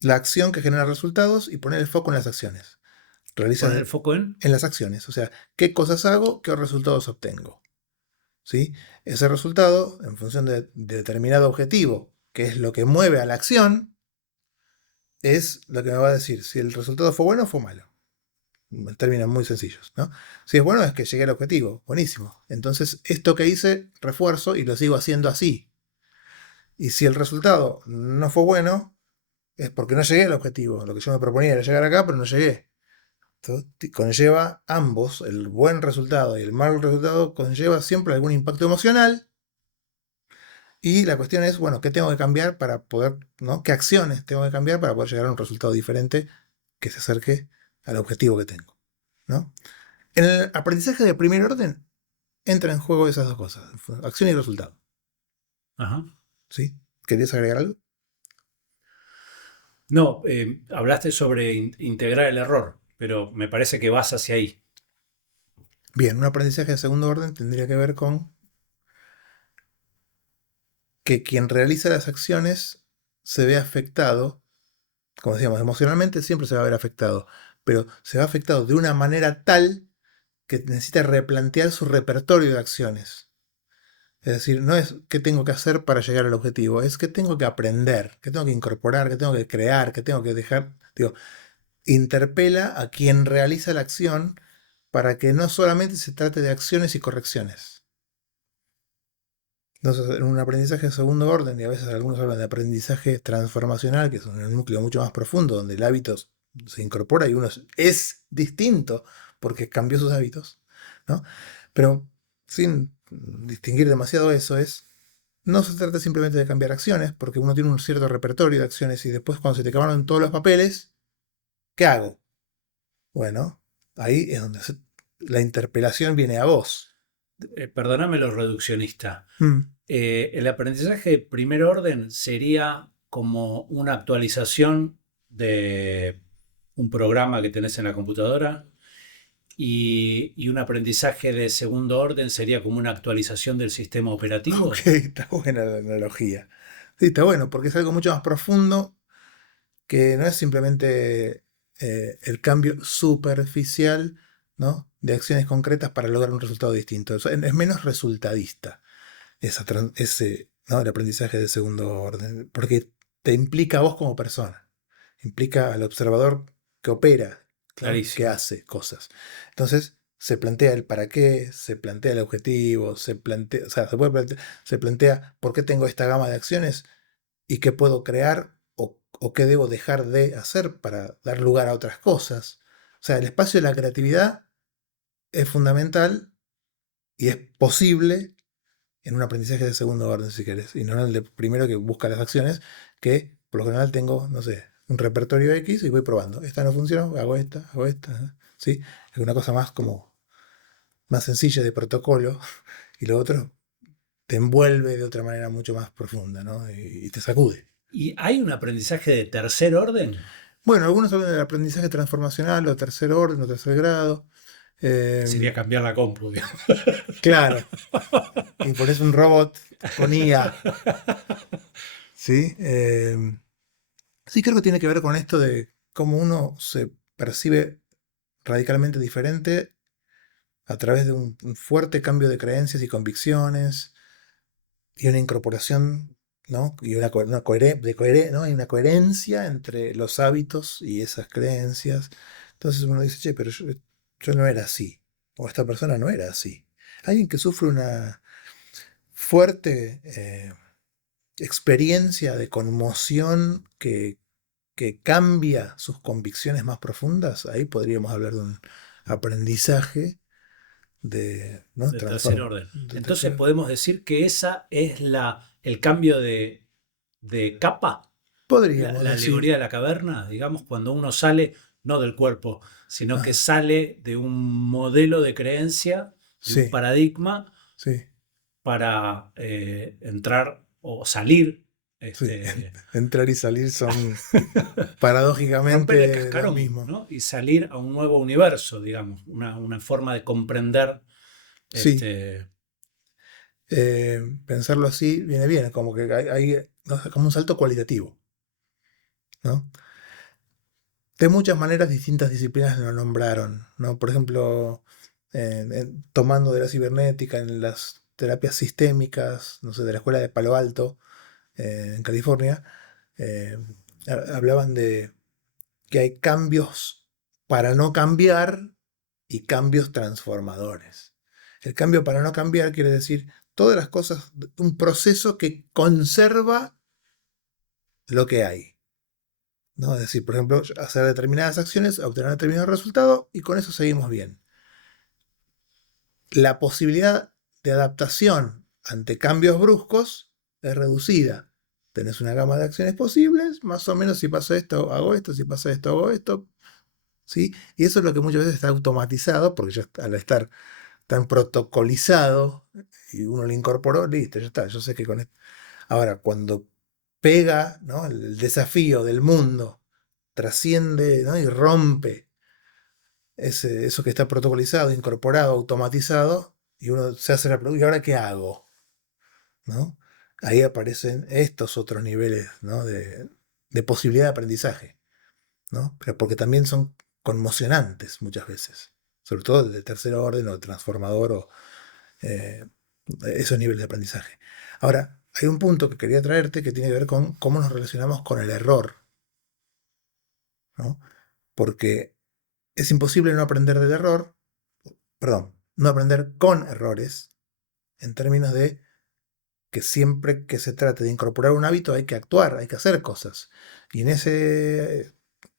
la acción que genera resultados y poner el foco en las acciones. ¿Poner el foco en? En las acciones, o sea, qué cosas hago, qué resultados obtengo. ¿Sí? Ese resultado, en función de determinado objetivo, que es lo que mueve a la acción, es lo que me va a decir si el resultado fue bueno o fue malo. En términos muy sencillos, ¿no? Si es bueno es que llegué al objetivo, buenísimo. Entonces, esto que hice, refuerzo y lo sigo haciendo así. Y si el resultado no fue bueno, es porque no llegué al objetivo. Lo que yo me proponía era llegar acá, pero no llegué. Entonces, conlleva ambos, el buen resultado y el mal resultado, conlleva siempre algún impacto emocional. Y la cuestión es, bueno, ¿qué tengo que cambiar para poder, ¿no? ¿Qué acciones tengo que cambiar para poder llegar a un resultado diferente que se acerque al objetivo que tengo, ¿no? En el aprendizaje de primer orden entra en juego esas dos cosas, acción y resultado. Ajá. ¿Sí? ¿Querías agregar algo? No, hablaste sobre integrar el error, pero me parece que vas hacia ahí. Bien, un aprendizaje de segundo orden tendría que ver con que quien realiza las acciones se ve afectado, como decíamos, emocionalmente siempre se va a ver afectado, pero se va afectado de una manera tal que necesita replantear su repertorio de acciones. Es decir, no es qué tengo que hacer para llegar al objetivo, es qué tengo que aprender, qué tengo que incorporar, qué tengo que crear, qué tengo que dejar. Digo, interpela a quien realiza la acción para que no solamente se trate de acciones y correcciones. Entonces, en un aprendizaje de segundo orden, y a veces algunos hablan de aprendizaje transformacional, que es un núcleo mucho más profundo, donde el hábito se incorpora y uno es distinto porque cambió sus hábitos, ¿no? Pero sin distinguir demasiado eso, no se trata simplemente de cambiar acciones, porque uno tiene un cierto repertorio de acciones y después cuando se te acabaron todos los papeles, ¿qué hago? Bueno, ahí es donde la interpelación viene a vos. Perdóname lo reduccionista. Mm. El aprendizaje de primer orden sería como una actualización de un programa que tenés en la computadora y un aprendizaje de segundo orden sería como una actualización del sistema operativo. Ok, está buena la analogía. Sí, está bueno, porque es algo mucho más profundo que no es simplemente el cambio superficial, ¿no? De acciones concretas para lograr un resultado distinto. Es menos resultadista ese, ¿no? El aprendizaje de segundo orden, porque te implica a vos como persona, implica al observador que opera, ¿no? Que Clarísimo. hace cosas. Entonces se plantea el para qué, se plantea el objetivo, se plantea, o sea, se plantea por qué tengo esta gama de acciones y qué puedo crear o qué debo dejar de hacer para dar lugar a otras cosas. O sea, el espacio de la creatividad es fundamental y es posible en un aprendizaje de segundo orden, si querés, y no en el de primero que busca las acciones, que por lo general tengo, no sé, un repertorio X y voy probando. Esta no funciona, hago esta, hago esta. ¿sí? Es una cosa más como más sencilla de protocolo y lo otro te envuelve de otra manera mucho más profunda, ¿no? Y te sacude. ¿Y hay un aprendizaje de tercer orden? Bueno, algunos hablan del aprendizaje transformacional o tercer orden o tercer grado. Sería Eh, cambiar la compu, digamos. claro, y pones un robot con IA, ¿sí? Sí, creo que tiene que ver con esto de cómo uno se percibe radicalmente diferente a través de un fuerte cambio de creencias y convicciones y una incorporación, ¿no? Y ¿no? Hay una coherencia entre los hábitos y esas creencias. Entonces uno dice, che, pero yo no era así, o esta persona no era así. Alguien que sufre una fuerte experiencia de conmoción que cambia sus convicciones más profundas, ahí podríamos hablar de un aprendizaje de, ¿no? De tercer orden. De Entonces tercero. podemos decir que esa es el cambio de capa, Podríamos la decir, alegoría de la caverna, digamos, cuando uno sale no del cuerpo, sino que ah, sale de un modelo de creencia, de un sí, paradigma sí, para entrar o salir, sí. este, Entrar y salir son romper el paradójicamente lo cascarón, mismo. ¿no? Y salir a un nuevo universo, digamos, una forma de comprender Sí, este, pensarlo así viene bien, como que hay, ¿no? Como un salto cualitativo, ¿no? De muchas maneras distintas disciplinas lo nombraron, ¿no? Por ejemplo, tomando de la cibernética en las terapias sistémicas, no sé, de la escuela de Palo Alto, en California, eh, hablaban de que hay cambios para no cambiar y cambios transformadores. El cambio para no cambiar quiere decir todas las cosas, un proceso que conserva lo que hay. ¿No? Es decir, por ejemplo, hacer determinadas acciones, obtener determinado resultado y con eso seguimos bien. La posibilidad de adaptación ante cambios bruscos es reducida. Tenés una gama de acciones posibles, más o menos si pasa esto, hago esto, si pasa esto, hago esto. ¿Sí? Y eso es lo que muchas veces está automatizado, porque ya al estar tan protocolizado y uno lo incorporó, listo, ya está, yo sé que con esto. Ahora, cuando pega, ¿no? El desafío del mundo, trasciende, ¿no? Y rompe eso que está protocolizado, incorporado, automatizado, y uno se hace la pregunta, ¿y ahora qué hago? ¿No? Ahí aparecen estos otros niveles, ¿no? de posibilidad de aprendizaje, ¿no? Pero porque también son conmocionantes muchas veces, sobre todo de tercer orden o transformador o eh, esos niveles de aprendizaje. Ahora, hay un punto que quería traerte que tiene que ver con cómo nos relacionamos con el error, ¿no? Porque es imposible no aprender del error, perdón, no aprender con errores, en términos de que siempre que se trate de incorporar un hábito hay que actuar, hay que hacer cosas. Y en ese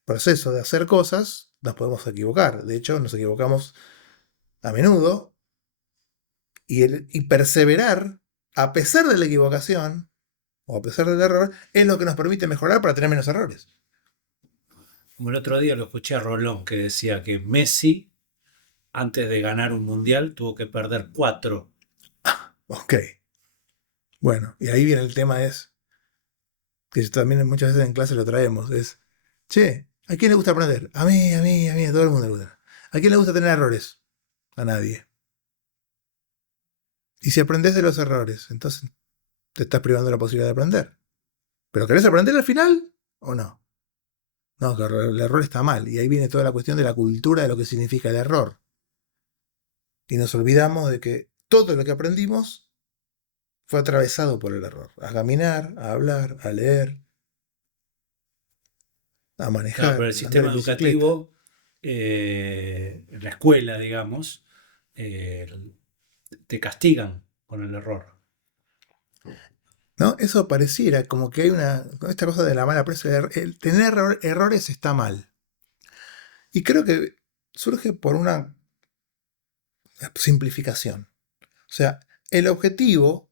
proceso de hacer cosas nos podemos equivocar. De hecho, nos equivocamos a menudo y perseverar a pesar de la equivocación o a pesar del error es lo que nos permite mejorar para tener menos errores. como el otro día lo escuché a Rolón que decía que Messi, antes de ganar un mundial, tuvo que perder cuatro. Ok, bueno, y ahí viene el tema es, que también muchas veces en clase lo traemos, es, che, ¿a quién le gusta aprender? A mí, a mí, a mí, a todo el mundo le gusta. ¿A quién le gusta tener errores? A nadie. Y si aprendes de los errores, entonces te estás privando de la posibilidad de aprender. ¿Pero querés aprender al final o no? No, que el error está mal. Y ahí viene toda la cuestión de la cultura de lo que significa el error. Y nos olvidamos de que todo lo que aprendimos fue atravesado por el error. A caminar, a hablar, a leer, a Claro, pero manejar, el a andar sistema en bicicleta. educativo, en la escuela, digamos, eh, te castigan con el error. ¿No? Eso pareciera como que hay esta cosa de la mala prensa. El tener errores está mal. Y creo que surge por una simplificación. O sea, el objetivo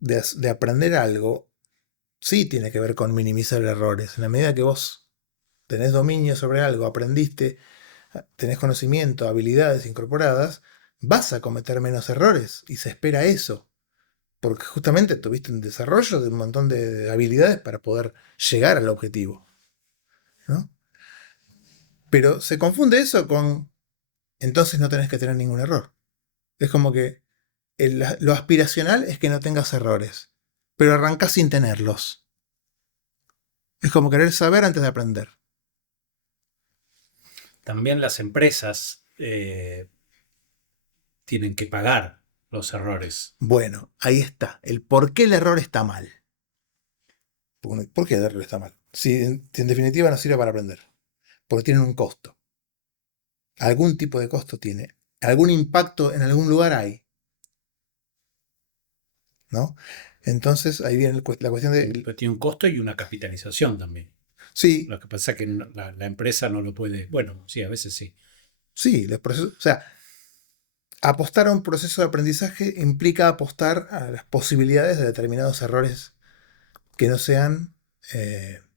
de aprender algo sí tiene que ver con minimizar errores. En la medida que vos tenés dominio sobre algo, aprendiste, tenés conocimiento, habilidades incorporadas, vas a cometer menos errores y se espera eso, porque justamente tuviste un desarrollo de un montón de habilidades para poder llegar al objetivo, ¿no? Pero se confunde eso con entonces no tenés que tener ningún error. Es como que lo aspiracional es que no tengas errores, pero arrancás sin tenerlos. Es como querer saber antes de aprender. También las empresas tienen que pagar los errores. Bueno, ahí está. El por qué el error está mal. ¿Por qué el error está mal? Si en definitiva no sirve para aprender. Porque tienen un costo. Algún tipo de costo tiene. Algún impacto en algún lugar hay. ¿No? Entonces ahí viene la cuestión de... Pero tiene un costo y una capitalización también. Sí, Lo que pasa es que la empresa no lo puede. Bueno, sí, a veces sí. sí, los procesos... O sea, apostar a un proceso de aprendizaje implica apostar a las posibilidades de determinados errores que no sean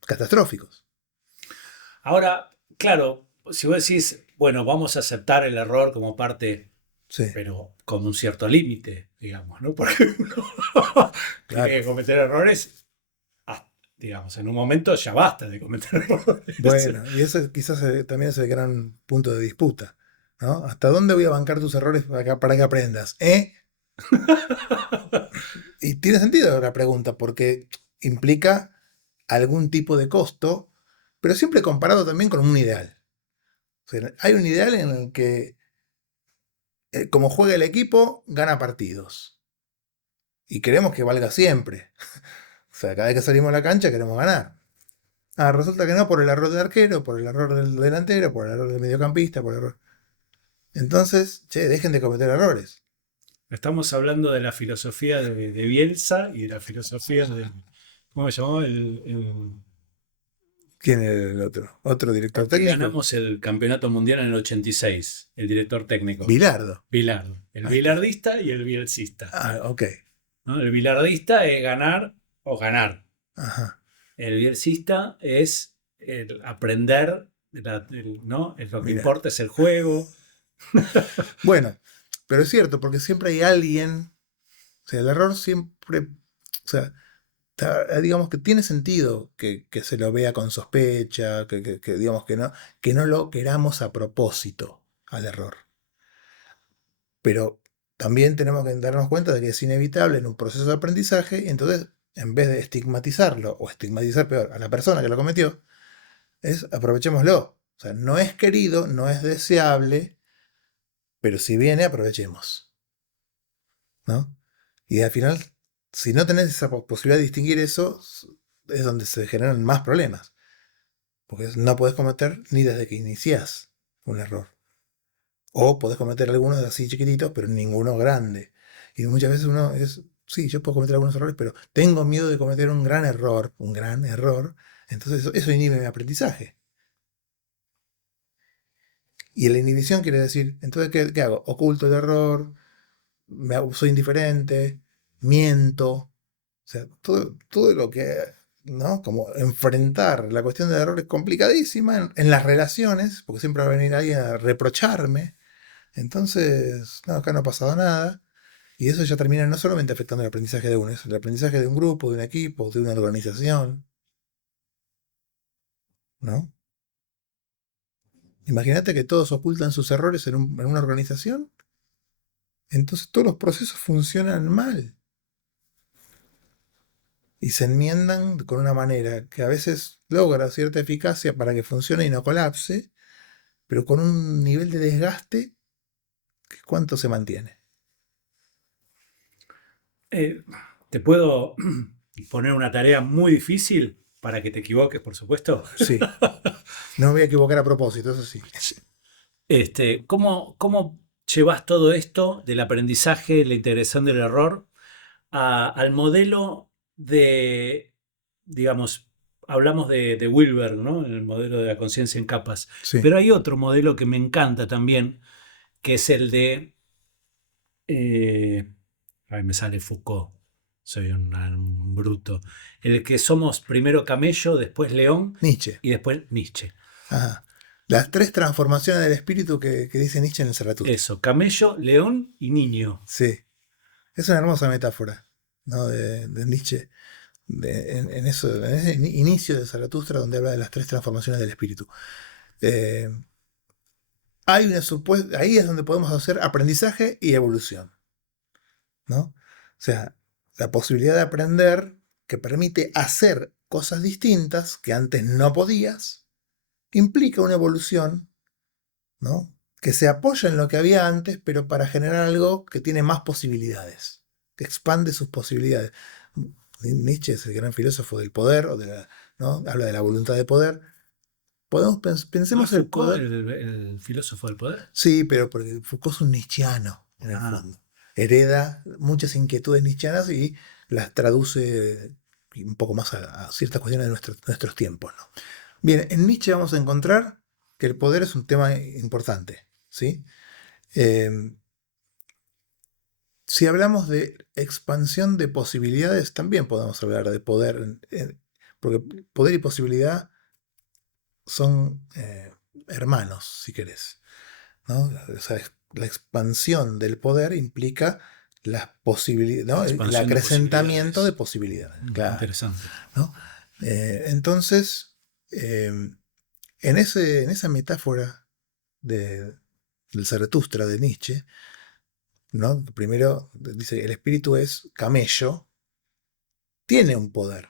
catastróficos. Ahora, claro, si vos decís, bueno, vamos a aceptar el error como parte, Sí, pero con un cierto límite, digamos, ¿no? Porque uno tiene claro. que cometer errores, digamos, en un momento ya basta de cometer errores. Bueno, y eso quizás también es el gran punto de disputa, ¿no? ¿Hasta dónde voy a bancar tus errores para que aprendas? ¿Eh? Y tiene sentido la pregunta, porque implica algún tipo de costo, pero siempre comparado también con un ideal. O sea, hay un ideal en el que, como juega el equipo, gana partidos. Y queremos que valga siempre. O sea, cada vez que salimos a la cancha queremos ganar. Ah, resulta que no, por el error del arquero, por el error del delantero, por el error del mediocampista, por el error. Entonces, che, dejen de cometer errores. Estamos hablando de la filosofía de Bielsa y de la filosofía de, ¿cómo se llamaba? ¿Quién es el otro? ¿Otro director ¿Por qué técnico? ganamos el campeonato mundial en el 86? El director técnico. Bilardo. Bilardo. El Ahí está. bilardista y el bielcista. Ah, ok. ¿No? El bilardista es ganar o ganar. Ajá. El bielcista es aprender, ¿no? Lo que Mira. importa es el juego. Bueno, pero es cierto, porque siempre hay alguien. O sea, el error siempre. O sea, digamos que tiene sentido que se lo vea con sospecha, que digamos que no lo queramos a propósito al error. Pero también tenemos que darnos cuenta de que es inevitable en un proceso de aprendizaje, y entonces, en vez de estigmatizarlo o estigmatizar peor a la persona que lo cometió, es aprovechémoslo. O sea, no es querido, no es deseable, pero si viene, aprovechemos, ¿no? Y al final, si no tenés esa posibilidad de distinguir eso, es donde se generan más problemas. Porque no podés cometer ni desde que iniciás un error. O podés cometer algunos así chiquititos, pero ninguno grande. Y muchas veces uno es, sí, yo puedo cometer algunos errores, pero tengo miedo de cometer un gran error, un gran error. Entonces eso inhibe mi aprendizaje. Y la inhibición quiere decir, entonces, ¿qué hago? Oculto el error, soy indiferente, miento. O sea, todo lo que, ¿no? Como enfrentar la cuestión del error es complicadísima en las relaciones, porque siempre va a venir alguien a reprocharme. Entonces, no, acá no ha pasado nada. Y eso ya termina no solamente afectando el aprendizaje de uno, es el aprendizaje de un grupo, de un equipo, de una organización, ¿no? Imagínate que todos ocultan sus errores en una organización, entonces todos los procesos funcionan mal y se enmiendan con una manera que a veces logra cierta eficacia para que funcione y no colapse, pero con un nivel de desgaste que cuánto se mantiene. Eh, Te puedo poner una tarea muy difícil para que te equivoques, por supuesto. Sí, no me voy a equivocar a propósito, eso sí. ¿Cómo llevas todo esto del aprendizaje, la integración del error, al modelo de, digamos, hablamos de Wilber, ¿no? El modelo de la conciencia en capas, Sí, pero hay otro modelo que me encanta también, que es el de, eh, ay, me sale Foucault, soy un bruto, el que somos primero camello, después león Nietzsche. y después Nietzsche. Ajá. Las tres transformaciones del espíritu que dice Nietzsche en el Zaratustra. Eso, camello, león y niño. Sí, es una hermosa metáfora, ¿no? De Nietzsche en eso, en ese inicio de Zaratustra, donde habla de las tres transformaciones del espíritu. Eh, ahí es donde podemos hacer aprendizaje y evolución, ¿no? O sea, la posibilidad de aprender que permite hacer cosas distintas que antes no podías, implica una evolución, ¿no? Que se apoya en lo que había antes, pero para generar algo que tiene más posibilidades, que expande sus posibilidades. Nietzsche es el gran filósofo del poder, ¿no? Habla de la voluntad de poder. ¿No es Pensemos el Foucault poder. el filósofo del poder? Sí, pero porque Foucault es un nietzscheano, en el Ah, fondo. Hereda muchas inquietudes nietzscheanas y las traduce un poco más a ciertas cuestiones de nuestros tiempos, ¿no? Bien, en Nietzsche vamos a encontrar que el poder es un tema importante, ¿sí? Eh, si hablamos de expansión de posibilidades, también podemos hablar de poder, porque poder y posibilidad son hermanos, si querés, ¿no? O sea, la expansión del poder implica las posibilidades, ¿no? El expansión de acrecentamiento de posibilidades. posibilidades, claro, Interesante. ¿no? Entonces, eh, en esa metáfora del Zaratustra de Nietzsche, ¿no? Primero dice, el espíritu es camello, tiene un poder.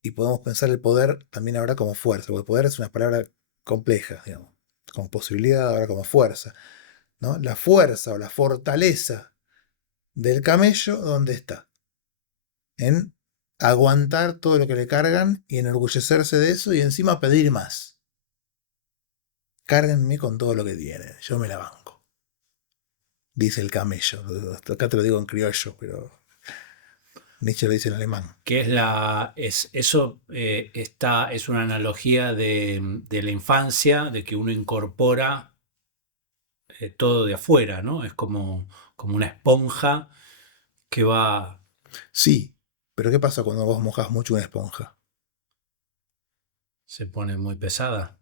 Y podemos pensar el poder también ahora como fuerza, porque poder es una palabra compleja, digamos, como posibilidad, ahora como fuerza, ¿no? La fuerza o la fortaleza del camello, ¿dónde está? En aguantar todo lo que le cargan y enorgullecerse de eso y encima pedir más. Cárguenme con todo lo que tienen, yo me la banco, dice el camello. Acá te lo digo en criollo, pero Nietzsche lo dice en alemán. Que eso es una analogía de la infancia, de que uno incorpora todo de afuera, ¿no? Es como una esponja que Sí, pero ¿qué pasa cuando vos mojás mucho una esponja? se pone muy pesada.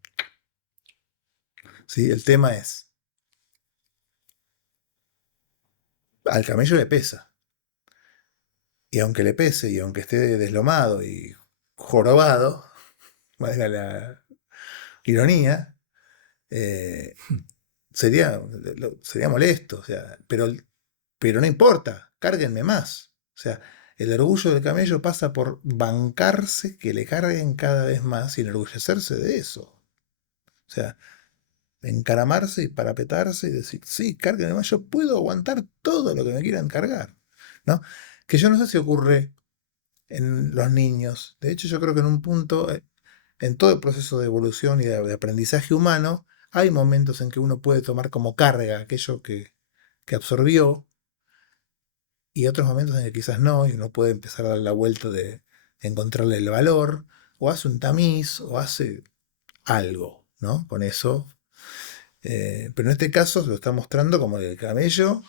¿Sí? El tema es, al camello le pesa. Y aunque le pese y aunque esté deslomado y jorobado, valga la ironía, eh, sería molesto, o sea, pero no importa, cárguenme más. O sea, el orgullo del camello pasa por bancarse que le carguen cada vez más y enorgullecerse de eso. O sea, encaramarse y parapetarse y decir, sí, cárguenme más, yo puedo aguantar todo lo que me quieran cargar, ¿no? Que yo no sé si ocurre en los niños. De hecho, yo creo que en un punto, en todo el proceso de evolución y de aprendizaje humano, hay momentos en que uno puede tomar como carga aquello que absorbió y otros momentos en que quizás no, y uno puede empezar a dar la vuelta de encontrarle el valor, o hace un tamiz, o hace algo, ¿no? Con eso. Pero en este caso se lo está mostrando como que el camello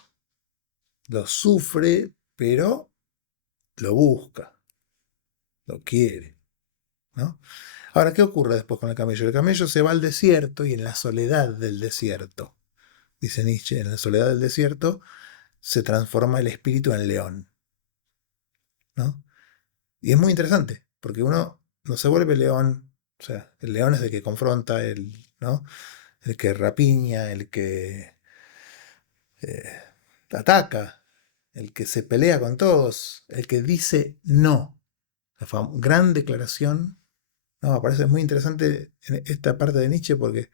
lo sufre, pero lo busca, lo quiere, ¿no? Ahora, ¿qué ocurre después con el camello? El camello se va al desierto y en la soledad del desierto, dice Nietzsche, en la soledad del desierto se transforma el espíritu en león, ¿no? Y es muy interesante, porque uno no se vuelve león, o sea, el león es el que confronta, ¿no? El que rapiña, el que eh, ataca, el que se pelea con todos, el que dice no. La gran declaración, no, me parece muy interesante en esta parte de Nietzsche porque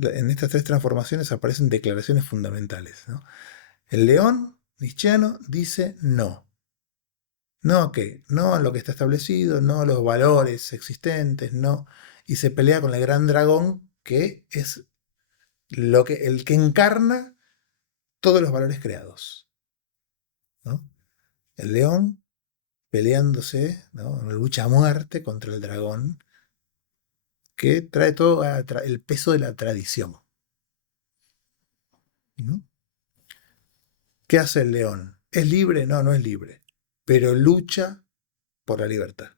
en estas tres transformaciones aparecen declaraciones fundamentales, ¿no? El león nietzscheano dice no. ¿No a qué? No a lo que está establecido, no a los valores existentes, no. Y se pelea con el gran dragón que es el que encarna todos los valores creados, ¿no? El león peleándose, ¿no? Una lucha a muerte contra el dragón que trae todo el peso de la tradición, ¿no? ¿Qué hace el león? ¿Es libre? No, no es libre, pero lucha por la libertad.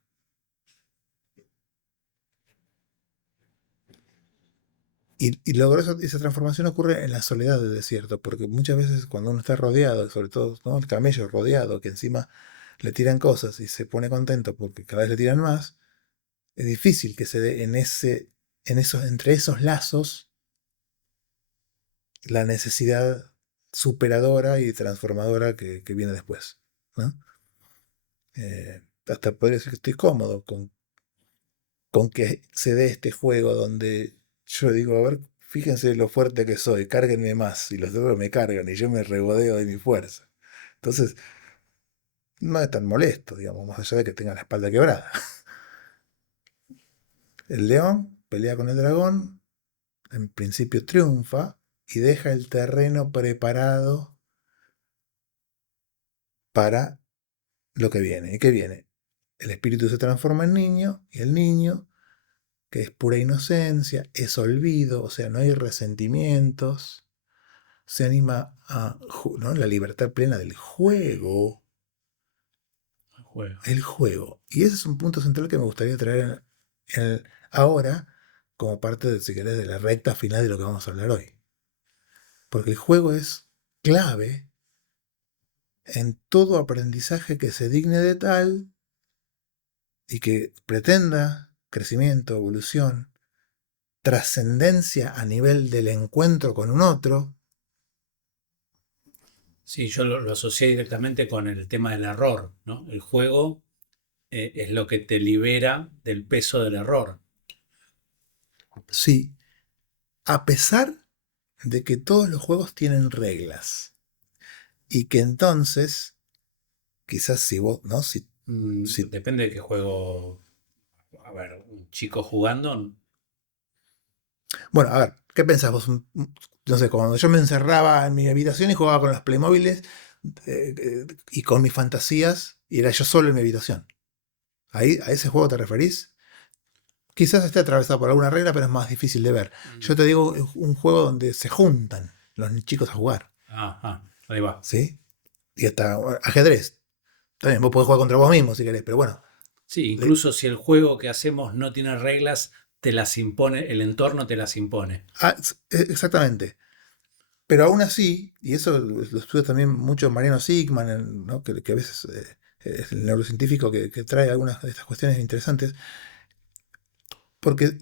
Y luego esa transformación ocurre en la soledad del desierto, porque muchas veces cuando uno está rodeado, sobre todo, ¿no?, el camello rodeado, que encima le tiran cosas y se pone contento porque cada vez le tiran más, es difícil que se dé entre esos lazos la necesidad superadora y transformadora que viene después, ¿no? Hasta podría decir que estoy cómodo con que se dé este juego donde yo digo, a ver, fíjense lo fuerte que soy, cárguenme más, y los otros me cargan y yo me regodeo de mi fuerza. Entonces, no es tan molesto, digamos, más allá de que tenga la espalda quebrada. El león pelea con el dragón, en principio triunfa y deja el terreno preparado para lo que viene. ¿Y qué viene? El espíritu se transforma en niño y el niño, que es pura inocencia, es olvido, o sea, no hay resentimientos, se anima a, ¿no?, la libertad plena del juego. El juego. El juego. Y ese es un punto central que me gustaría traer ahora como parte, de, si querés, de la recta final de lo que vamos a hablar hoy. Porque el juego es clave en todo aprendizaje que se digne de tal y que pretenda crecimiento, evolución, trascendencia a nivel del encuentro con un otro. Sí, yo lo asocié directamente con el tema del error, ¿no? El juego es lo que te libera del peso del error. Sí, a pesar de que todos los juegos tienen reglas y que entonces, quizás si vos, ¿no? Si, Depende de qué juego. A ver, un chico jugando. bueno, a ver, ¿qué pensás vos? No sé, cuando yo me encerraba en mi habitación y jugaba con los Playmóviles y con mis fantasías, y era yo solo en mi habitación. ¿Ahí, a ese juego te referís? Quizás esté atravesado por alguna regla, pero es más difícil de ver. Yo te digo, es un juego donde se juntan los chicos a jugar. Ahí va. ¿Sí? Y hasta ajedrez. También vos podés jugar contra vos mismo si querés, pero bueno. Sí, incluso si el juego que hacemos no tiene reglas, te las impone, el entorno te las impone. Exactamente. Pero aún así, y eso lo estudia también mucho Mariano Sigman, ¿no?, que a veces es el neurocientífico que trae algunas de estas cuestiones interesantes, porque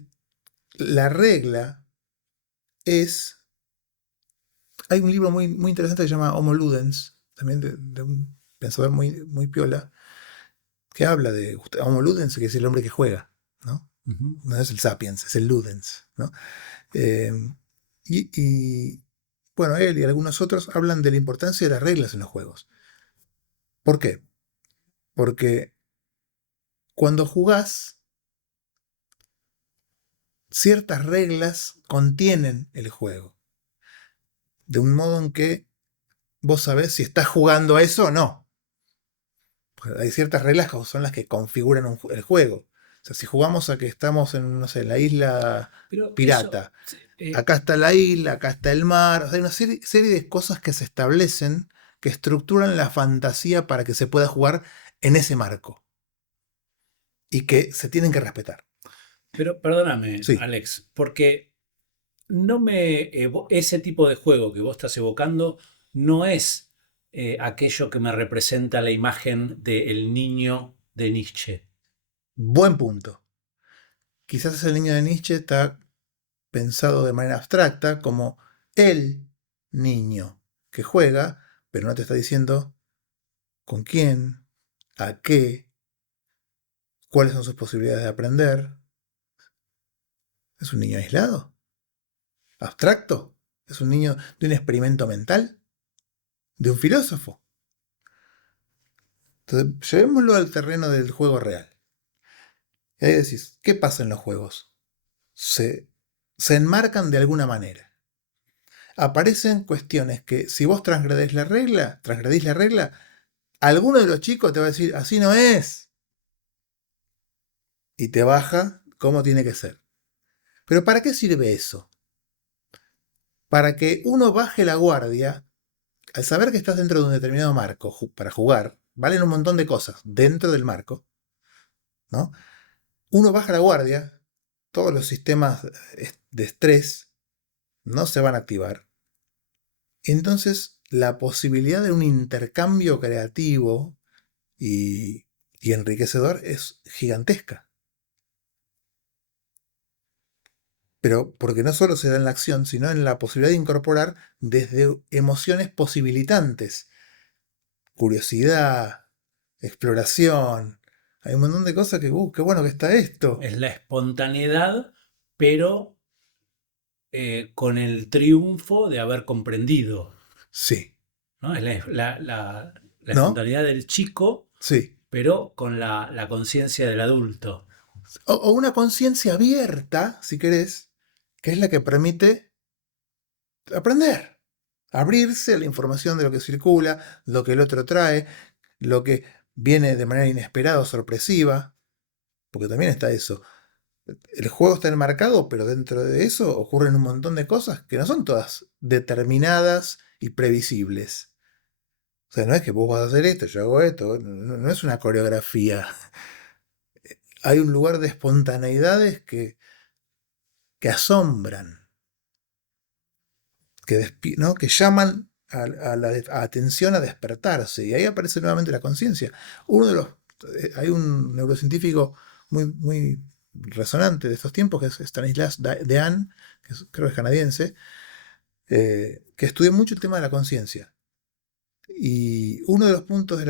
la regla es... Hay un libro muy, muy interesante que se llama Homo Ludens, también de un pensador muy, muy piola, que habla de Homo Ludens, que es el hombre que juega, ¿no? No es el Sapiens, es el Ludens, ¿no? Eh, y, bueno, él y algunos otros hablan de la importancia de las reglas en los juegos. ¿Por qué? Porque cuando jugás, ciertas reglas contienen el juego. De un modo en que vos sabés si estás jugando a eso o no. Porque hay ciertas reglas que son las que configuran el juego. O sea, si jugamos a que estamos en, no sé, en la isla Pero eso, pirata, acá está la isla, acá está el mar. O sea, hay una serie de cosas que se establecen que estructuran la fantasía para que se pueda jugar en ese marco. Y que se tienen que respetar. pero perdóname, Sí. Alex, porque ese tipo de juego que vos estás evocando no es aquello que me representa la imagen del niño de Nietzsche. Buen punto. Quizás el niño de Nietzsche está pensado de manera abstracta como el niño que juega, pero no te está diciendo con quién, a qué, cuáles son sus posibilidades de aprender. ¿Es un niño aislado? ¿Abstracto? ¿Es un niño de un experimento mental? ¿De un filósofo? Entonces, llevémoslo al terreno del juego real. Y ahí decís, ¿qué pasa en los juegos? Se enmarcan de alguna manera. Aparecen cuestiones que si vos transgredís la regla, alguno de los chicos te va a decir, así no es. Y te baja cómo tiene que ser. Pero ¿para qué sirve eso? Para que uno baje la guardia, al saber que estás dentro de un determinado marco para jugar, valen un montón de cosas dentro del marco, ¿no? Uno baja la guardia, todos los sistemas de estrés no se van a activar. Entonces, la posibilidad de un intercambio creativo y enriquecedor es gigantesca. Pero porque no solo se da en la acción, sino en la posibilidad de incorporar desde emociones posibilitantes. Curiosidad, exploración. Hay un montón de cosas que, qué bueno que está esto. Es la espontaneidad, pero con el triunfo de haber comprendido, Sí, ¿no? Es la ¿no? espontaneidad del chico, Sí. pero con la conciencia del adulto. O una conciencia abierta, si querés, que es la que permite aprender. Abrirse a la información de lo que circula, lo que el otro trae, lo que viene de manera inesperada o sorpresiva, porque también está eso. El juego está enmarcado, pero dentro de eso ocurren un montón de cosas que no son todas determinadas y previsibles. O sea, no es que vos vas a hacer esto, yo hago esto, no es una coreografía. Hay un lugar de espontaneidades que asombran, ¿no? Que llaman a la atención a despertarse. Y ahí aparece nuevamente la conciencia. Uno de los. Hay un neurocientífico muy resonante de estos tiempos, que es Stanislas Dehaene, creo que es canadiense, que estudia mucho el tema de la conciencia. Y uno de los puntos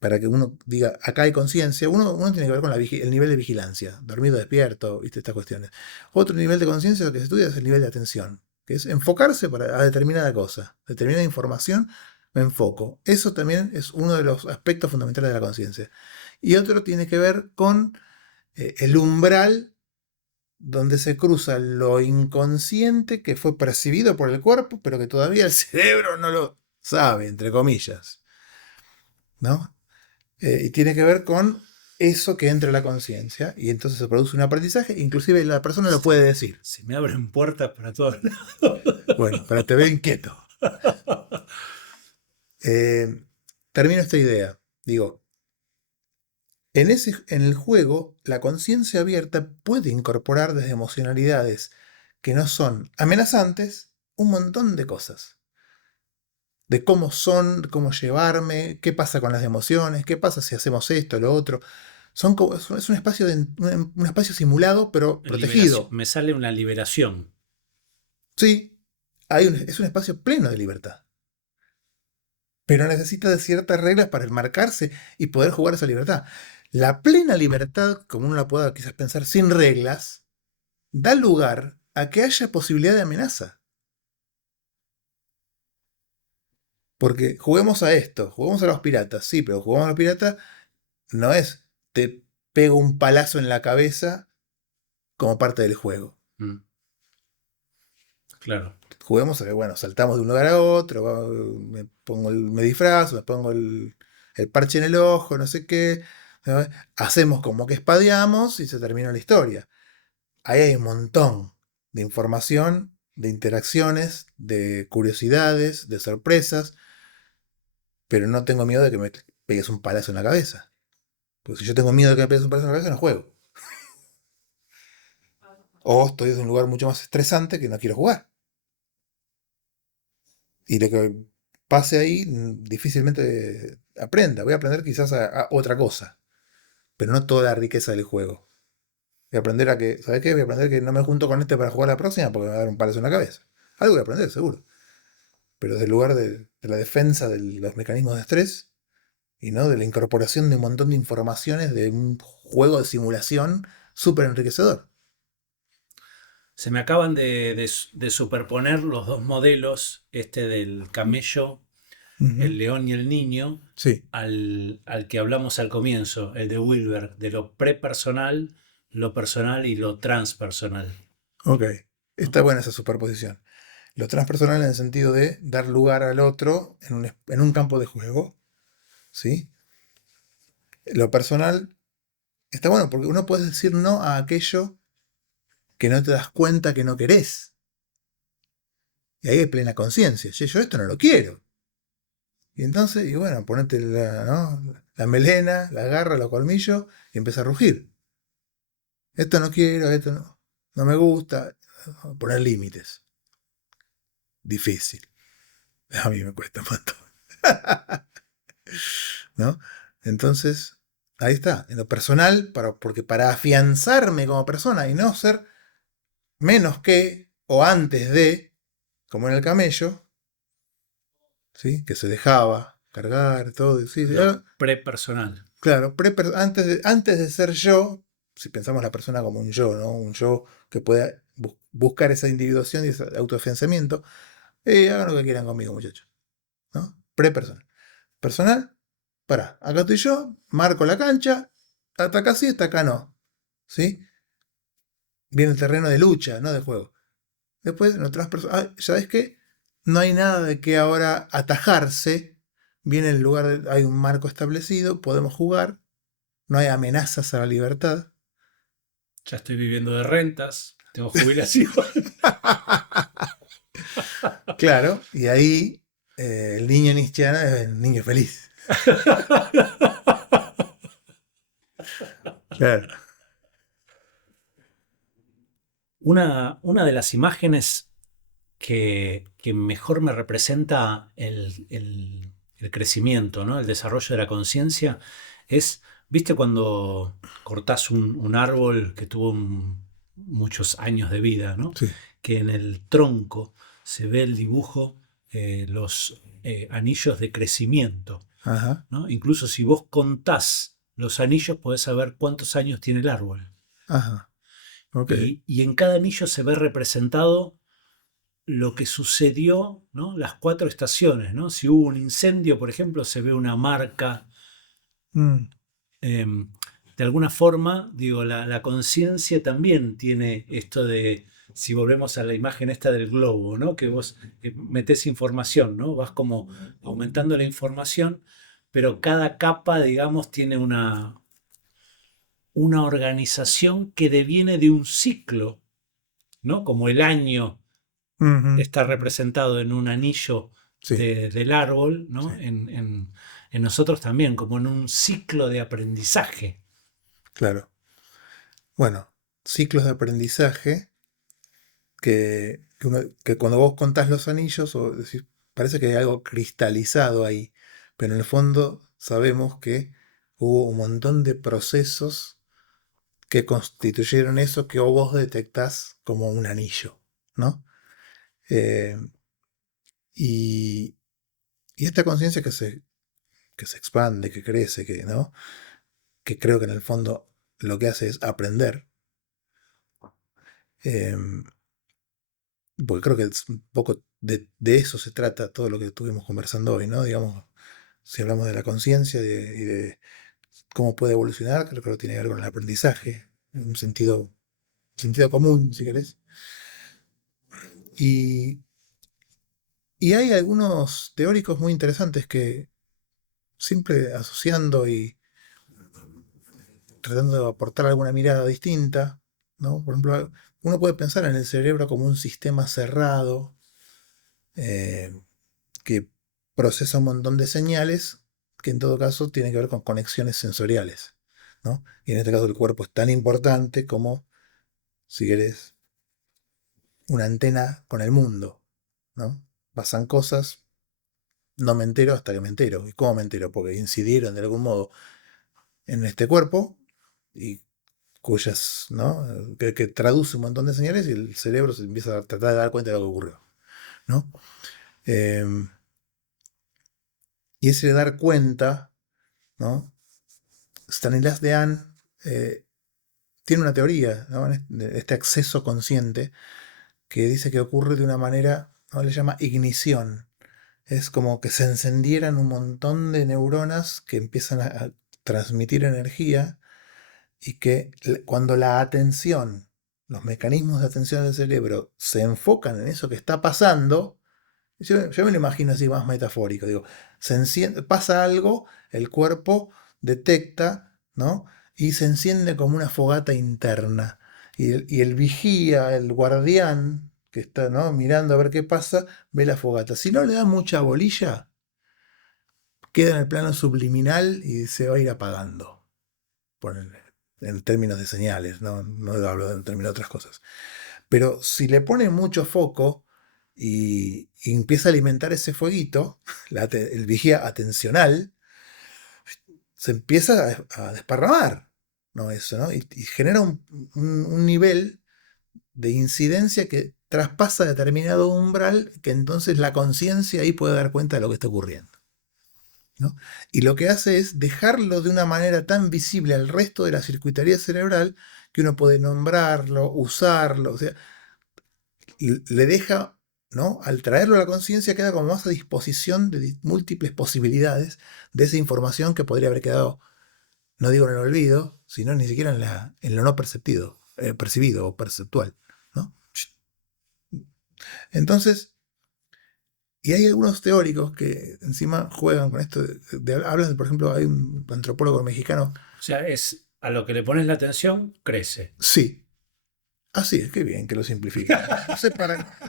para que uno diga, acá hay conciencia, uno tiene que ver con el nivel de vigilancia, dormido, despierto, ¿viste? Estas cuestiones. Otro nivel de conciencia, lo que se estudia es el nivel de atención, que es enfocarse a determinada cosa, determinada información, me enfoco. Eso también es uno de los aspectos fundamentales de la conciencia. Y otro tiene que ver con el umbral donde se cruza lo inconsciente que fue percibido por el cuerpo, pero que todavía el cerebro no lo sabe, entre comillas, ¿no? Y tiene que ver con eso que entra en la conciencia y entonces se produce un aprendizaje, inclusive la persona lo puede decir. Se me abren puertas para todos lados. Bueno, pero te veo inquieto. Termino esta idea. Digo, en el juego, la conciencia abierta puede incorporar desde emocionalidades que no son amenazantes un montón de cosas. De cómo son, cómo llevarme, qué pasa con las emociones, qué pasa si hacemos esto, lo otro. Es un espacio, un espacio simulado, pero Liberación. protegido. Me sale una liberación. Sí, es un espacio pleno de libertad. Pero necesita de ciertas reglas para enmarcarse y poder jugar esa libertad. La plena libertad, como uno la pueda quizás pensar sin reglas, da lugar a que haya posibilidad de amenaza. Porque juguemos a esto, juguemos a los piratas, sí, pero jugamos a los piratas no es te pego un palazo en la cabeza como parte del juego. Mm, claro. Juguemos a que, bueno, saltamos de un lugar a otro, me disfrazo, me pongo el parche en el ojo, no sé qué, ¿no? Hacemos como que espadeamos y se termina la historia. Ahí hay un montón de información, de interacciones, de curiosidades, de sorpresas, pero no tengo miedo de que me pegues un palazo en la cabeza. Porque si yo tengo miedo de que me pegues un palazo en la cabeza, no juego. O estoy en un lugar mucho más estresante que no quiero jugar. Y lo que pase ahí difícilmente aprenda. Voy a aprender quizás a otra cosa, pero no toda la riqueza del juego. Voy a aprender a que, ¿sabes qué? Voy a aprender que no me junto con este para jugar la próxima porque me va a dar un palazo en la cabeza. Algo voy a aprender, seguro. Pero desde el lugar de la defensa de los mecanismos de estrés y no de la incorporación de un montón de informaciones de un juego de simulación súper enriquecedor. Se me acaban de superponer los dos modelos, este del camello, Ujú. el león y el niño, Sí, al que hablamos al comienzo, el de Wilber, de lo prepersonal, lo personal y lo transpersonal, ok. ¿no? Está buena esa superposición. Lo transpersonal en el sentido de dar lugar al otro en un campo de juego, ¿sí? Lo personal está bueno porque uno puede decir no a aquello que no te das cuenta que no querés. Y ahí hay plena conciencia. Che, yo esto no lo quiero. Y entonces, y bueno, ponete ¿no? La melena, la garra, los colmillos y empieza a rugir. Esto no quiero, esto no me gusta. poner límites. Difícil. A mí me cuesta un montón. ¿No? Entonces, ahí está. En lo personal, porque para afianzarme como persona y no ser menos que o antes de, como en el camello, ¿sí? Que se dejaba cargar, todo. Sí, Lo prepersonal. claro, antes de ser yo, si pensamos la persona como un yo, ¿no? Un yo que pueda buscar esa individuación y ese autoafianzamiento, hagan lo que quieran conmigo, muchachos. ¿No? Prepersonal. Personal, pará, acá estoy yo, marco la cancha, hasta acá sí, hasta acá no. ¿Sí? Viene el terreno de lucha, no de juego. Después, en otras personas, ¿sabes qué? No hay nada de que ahora atajarse. Viene el lugar, hay un marco establecido, podemos jugar. No hay amenazas a la libertad. Ya estoy viviendo de rentas, tengo jubilación. Claro, y ahí el niño Nietzscheano es el niño feliz. Claro. Una de las imágenes que mejor me representa el crecimiento, ¿no? El desarrollo de la conciencia es, ¿viste cuando cortás un árbol que tuvo muchos años de vida, ¿no? Sí. Que en el tronco se ve el dibujo, los anillos de crecimiento, Ajá. ¿no? Incluso si vos contás los anillos podés saber cuántos años tiene el árbol. Ajá. Ok. Y en cada anillo se ve representado lo que sucedió, ¿no? Las 4 estaciones, ¿no? Si hubo un incendio, por ejemplo, se ve una marca. Mm, eh, de alguna forma, digo, la conciencia también tiene esto de, si volvemos a la imagen esta del globo, ¿no? Que vos metés información, ¿no? Vas como aumentando la información, pero cada capa, digamos, tiene una organización que deviene de un ciclo, ¿no? Como el año ujú. está representado en un anillo Sí, del árbol, sí, ¿no? En nosotros también, como en un ciclo de aprendizaje. claro. Bueno, ciclos de aprendizaje que cuando vos contás los anillos, o decís, parece que hay algo cristalizado ahí, pero en el fondo sabemos que hubo un montón de procesos que constituyeron eso que vos detectás como un anillo, ¿no? Eh, y, y esta conciencia que se expande, que crece, ¿no? Que creo que en el fondo lo que hace es aprender, eh, porque creo que es un poco de eso se trata todo lo que estuvimos conversando hoy, ¿no? Digamos, si hablamos de la conciencia y de cómo puede evolucionar, creo que lo tiene que ver con el aprendizaje, en un sentido común, si querés. Y, y hay algunos teóricos muy interesantes que siempre asociando y tratando de aportar alguna mirada distinta, ¿no? Por ejemplo, uno puede pensar en el cerebro como un sistema cerrado, eh, que procesa un montón de señales que en todo caso tienen que ver con conexiones sensoriales, ¿no? Y en este caso el cuerpo es tan importante como, si querés, una antena con el mundo, ¿no? Pasan cosas, no me entero hasta que me entero. ¿Y cómo me entero? Porque incidieron de algún modo en este cuerpo y cuyas, ¿no? Que traduce un montón de señales y el cerebro se empieza a tratar de dar cuenta de lo que ocurrió, ¿no? Eh, y ese dar cuenta, ¿no? Stanislas Dehaene tiene una teoría, ¿no? De este acceso consciente que dice que ocurre de una manera, ¿no? Le llama ignición. Es como que se encendieran un montón de neuronas que empiezan a transmitir energía y que cuando la atención, los mecanismos de atención del cerebro se enfocan en eso que está pasando, yo me lo imagino así más metafórico, digo, se enciende, pasa algo, el cuerpo detecta, ¿no? Y se enciende como una fogata interna. Y el vigía, el guardián, que está, ¿no? Mirando a ver qué pasa, ve la fogata. Si no le da mucha bolilla, queda en el plano subliminal y se va a ir apagando. En términos de señales, no hablo en términos de otras cosas. Pero si le pone mucho foco y empieza a alimentar ese fueguito, el vigía atencional, se empieza a desparramar, ¿no? Eso, ¿no? Y genera un nivel de incidencia que traspasa determinado umbral que entonces la conciencia ahí puede dar cuenta de lo que está ocurriendo, ¿no? Y lo que hace es dejarlo de una manera tan visible al resto de la circuitaría cerebral que uno puede nombrarlo, usarlo, o sea, le deja, ¿no? Al traerlo a la conciencia queda como más a disposición de múltiples posibilidades de esa información que podría haber quedado, no digo en el olvido, sino ni siquiera en lo no perceptido, percibido o perceptual, ¿no? Entonces, y hay algunos teóricos que encima juegan con esto, hablan, por ejemplo, hay un antropólogo mexicano, O sea, es a lo que le pones la atención, crece. sí, así es, qué bien que lo simplifican.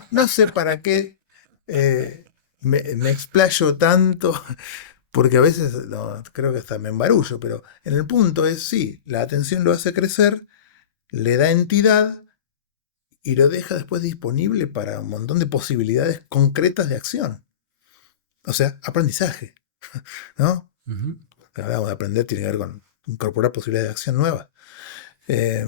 No sé para qué me explayo tanto, porque a veces no, creo que hasta me embarullo, pero en el punto es, sí, la atención lo hace crecer, le da entidad y lo deja después disponible para un montón de posibilidades concretas de acción. O sea, aprendizaje, ¿no? Ujú. Hablamos de aprender, tiene que ver con incorporar posibilidades de acción nuevas. Eh,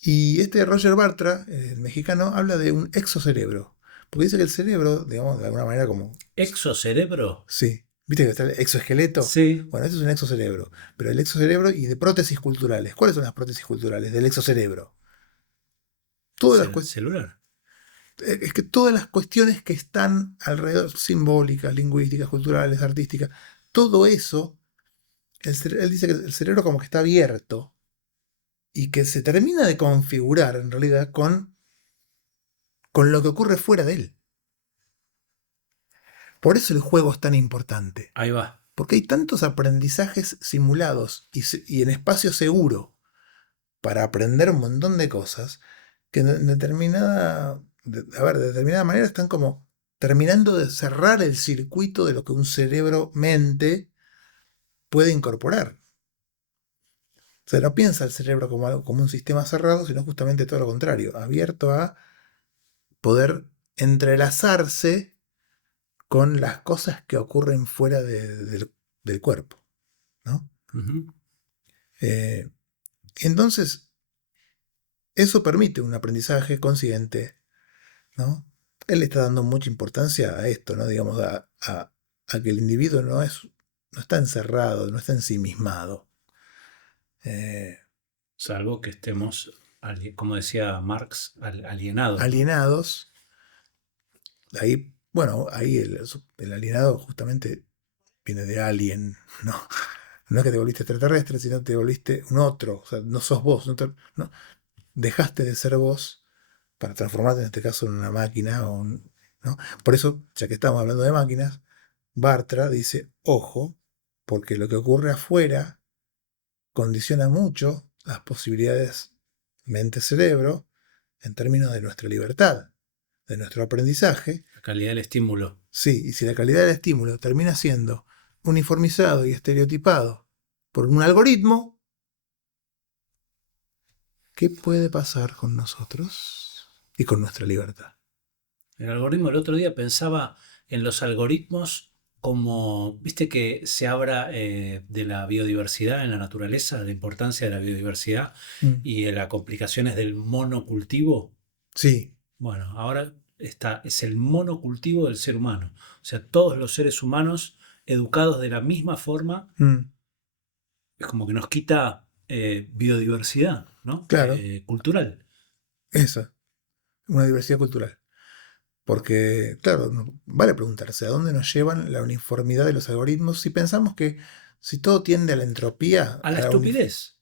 y este Roger Bartra, el mexicano, habla de un exocerebro. Porque dice que el cerebro, digamos, de alguna manera como... ¿Exocerebro? Sí, ¿viste que está el exoesqueleto? Sí. Bueno, eso es un exocerebro. Pero el exocerebro y de prótesis culturales. ¿Cuáles son las prótesis culturales del exocerebro? Todas las Celular. es que todas las cuestiones que están alrededor, simbólicas, lingüísticas, culturales, artísticas, todo eso, él dice que el cerebro como que está abierto y que se termina de configurar en realidad con lo que ocurre fuera de él. Por eso el juego es tan importante, Ahí va. porque hay tantos aprendizajes simulados y en espacio seguro para aprender un montón de cosas que en de determinada manera están como terminando de cerrar el circuito de lo que un cerebro-mente puede incorporar. O sea, no piensa el cerebro como algo, como un sistema cerrado, sino justamente todo lo contrario, abierto a poder entrelazarse con las cosas que ocurren fuera del cuerpo, ¿no? Ujú. Eh, entonces, eso permite un aprendizaje consciente, ¿no? Él le está dando mucha importancia a esto, ¿no? Digamos, a que el individuo no está encerrado, no está ensimismado. Eh, Salvo que estemos, como decía Marx, alienados, ¿no? Alienados, ahí, bueno, ahí el alienado justamente viene de alien, ¿no? No es que te volviste extraterrestre, sino te volviste un otro, o sea, no sos vos, no, dejaste de ser vos para transformarte en este caso en una máquina, ¿no? Por eso, ya que estamos hablando de máquinas, Bartra dice, ojo, porque lo que ocurre afuera condiciona mucho las posibilidades mente-cerebro en términos de nuestra libertad, de nuestro aprendizaje. La calidad del estímulo. Sí, y si la calidad del estímulo termina siendo uniformizado y estereotipado por un algoritmo, ¿qué puede pasar con nosotros y con nuestra libertad? El algoritmo, el otro día pensaba en los algoritmos como, viste que se habla de la biodiversidad en la naturaleza, de la importancia de la biodiversidad Mm, y de las complicaciones del monocultivo. sí, Bueno, ahora es el monocultivo del ser humano. O sea, todos los seres humanos educados de la misma forma, mm, es como que nos quita biodiversidad, ¿no? claro, Cultural. esa, una diversidad cultural. Porque, claro, vale preguntarse a dónde nos llevan la uniformidad de los algoritmos si pensamos que si todo tiende a la entropía, A la estupidez.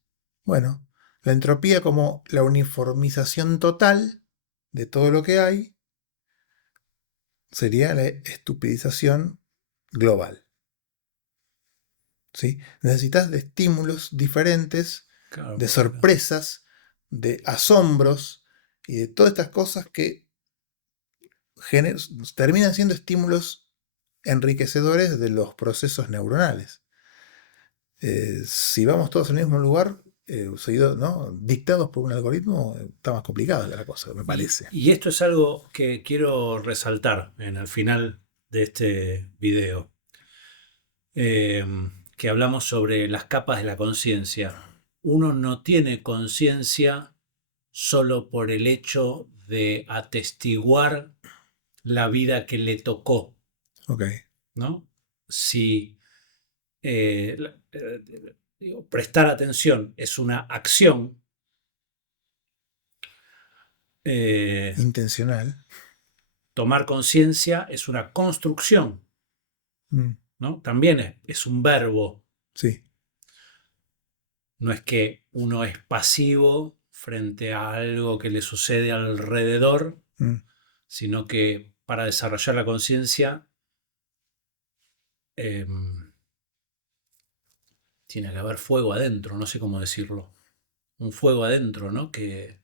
bueno, la entropía como la uniformización total de todo lo que hay sería la estupidización global, ¿sí? Necesitas de estímulos diferentes, Claro, de porque sorpresas, de asombros y de todas estas cosas que terminan siendo estímulos enriquecedores de los procesos neuronales. Si vamos todos al mismo lugar, seguidos, ¿no? Dictados por un algoritmo, está más complicada la cosa, me parece. Y esto es algo que quiero resaltar en el final de este video, eh, que hablamos sobre las capas de la conciencia. Uno no tiene conciencia solo por el hecho de atestiguar la vida que le tocó, Ok. ¿no? Si digo, prestar atención es una acción, eh, Intencional. tomar conciencia es una construcción, Mm, ¿no? También es un verbo, sí. no es que uno es pasivo frente a algo que le sucede alrededor, Mm. sino que para desarrollar la conciencia eh, tiene que haber fuego adentro, no sé cómo decirlo. Un fuego adentro, ¿no? Que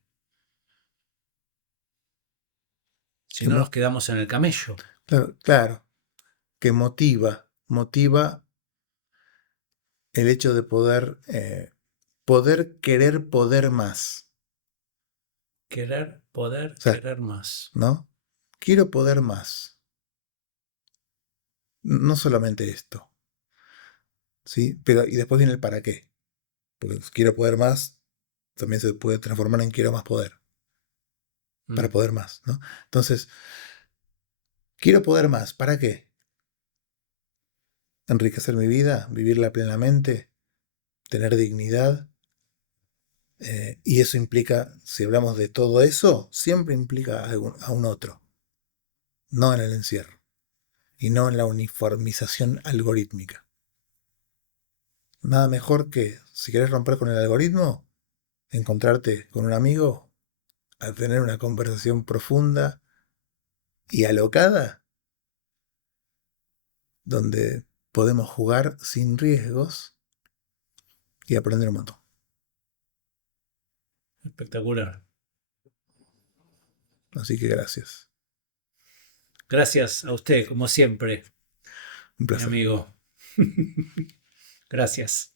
si Que no nos mo- quedamos en el camello. claro, claro, que motiva el hecho de poder querer poder más. Querer, poder, O sea, querer más. ¿no? Quiero poder más. No solamente esto, ¿sí? Pero, y después viene el para qué. Porque quiero poder más, también se puede transformar en quiero más poder, para Mm. poder más, ¿no? Entonces, quiero poder más, ¿para qué? Enriquecer mi vida, vivirla plenamente, tener dignidad. Y eso implica, si hablamos de todo eso, siempre implica a un otro, no en el encierro y no en la uniformización algorítmica. Nada mejor que, si querés romper con el algoritmo, encontrarte con un amigo, a tener una conversación profunda y alocada, donde podemos jugar sin riesgos y aprender un montón. Espectacular. Así que gracias. Gracias a usted, como siempre, Un mi placer. amigo. Gracias.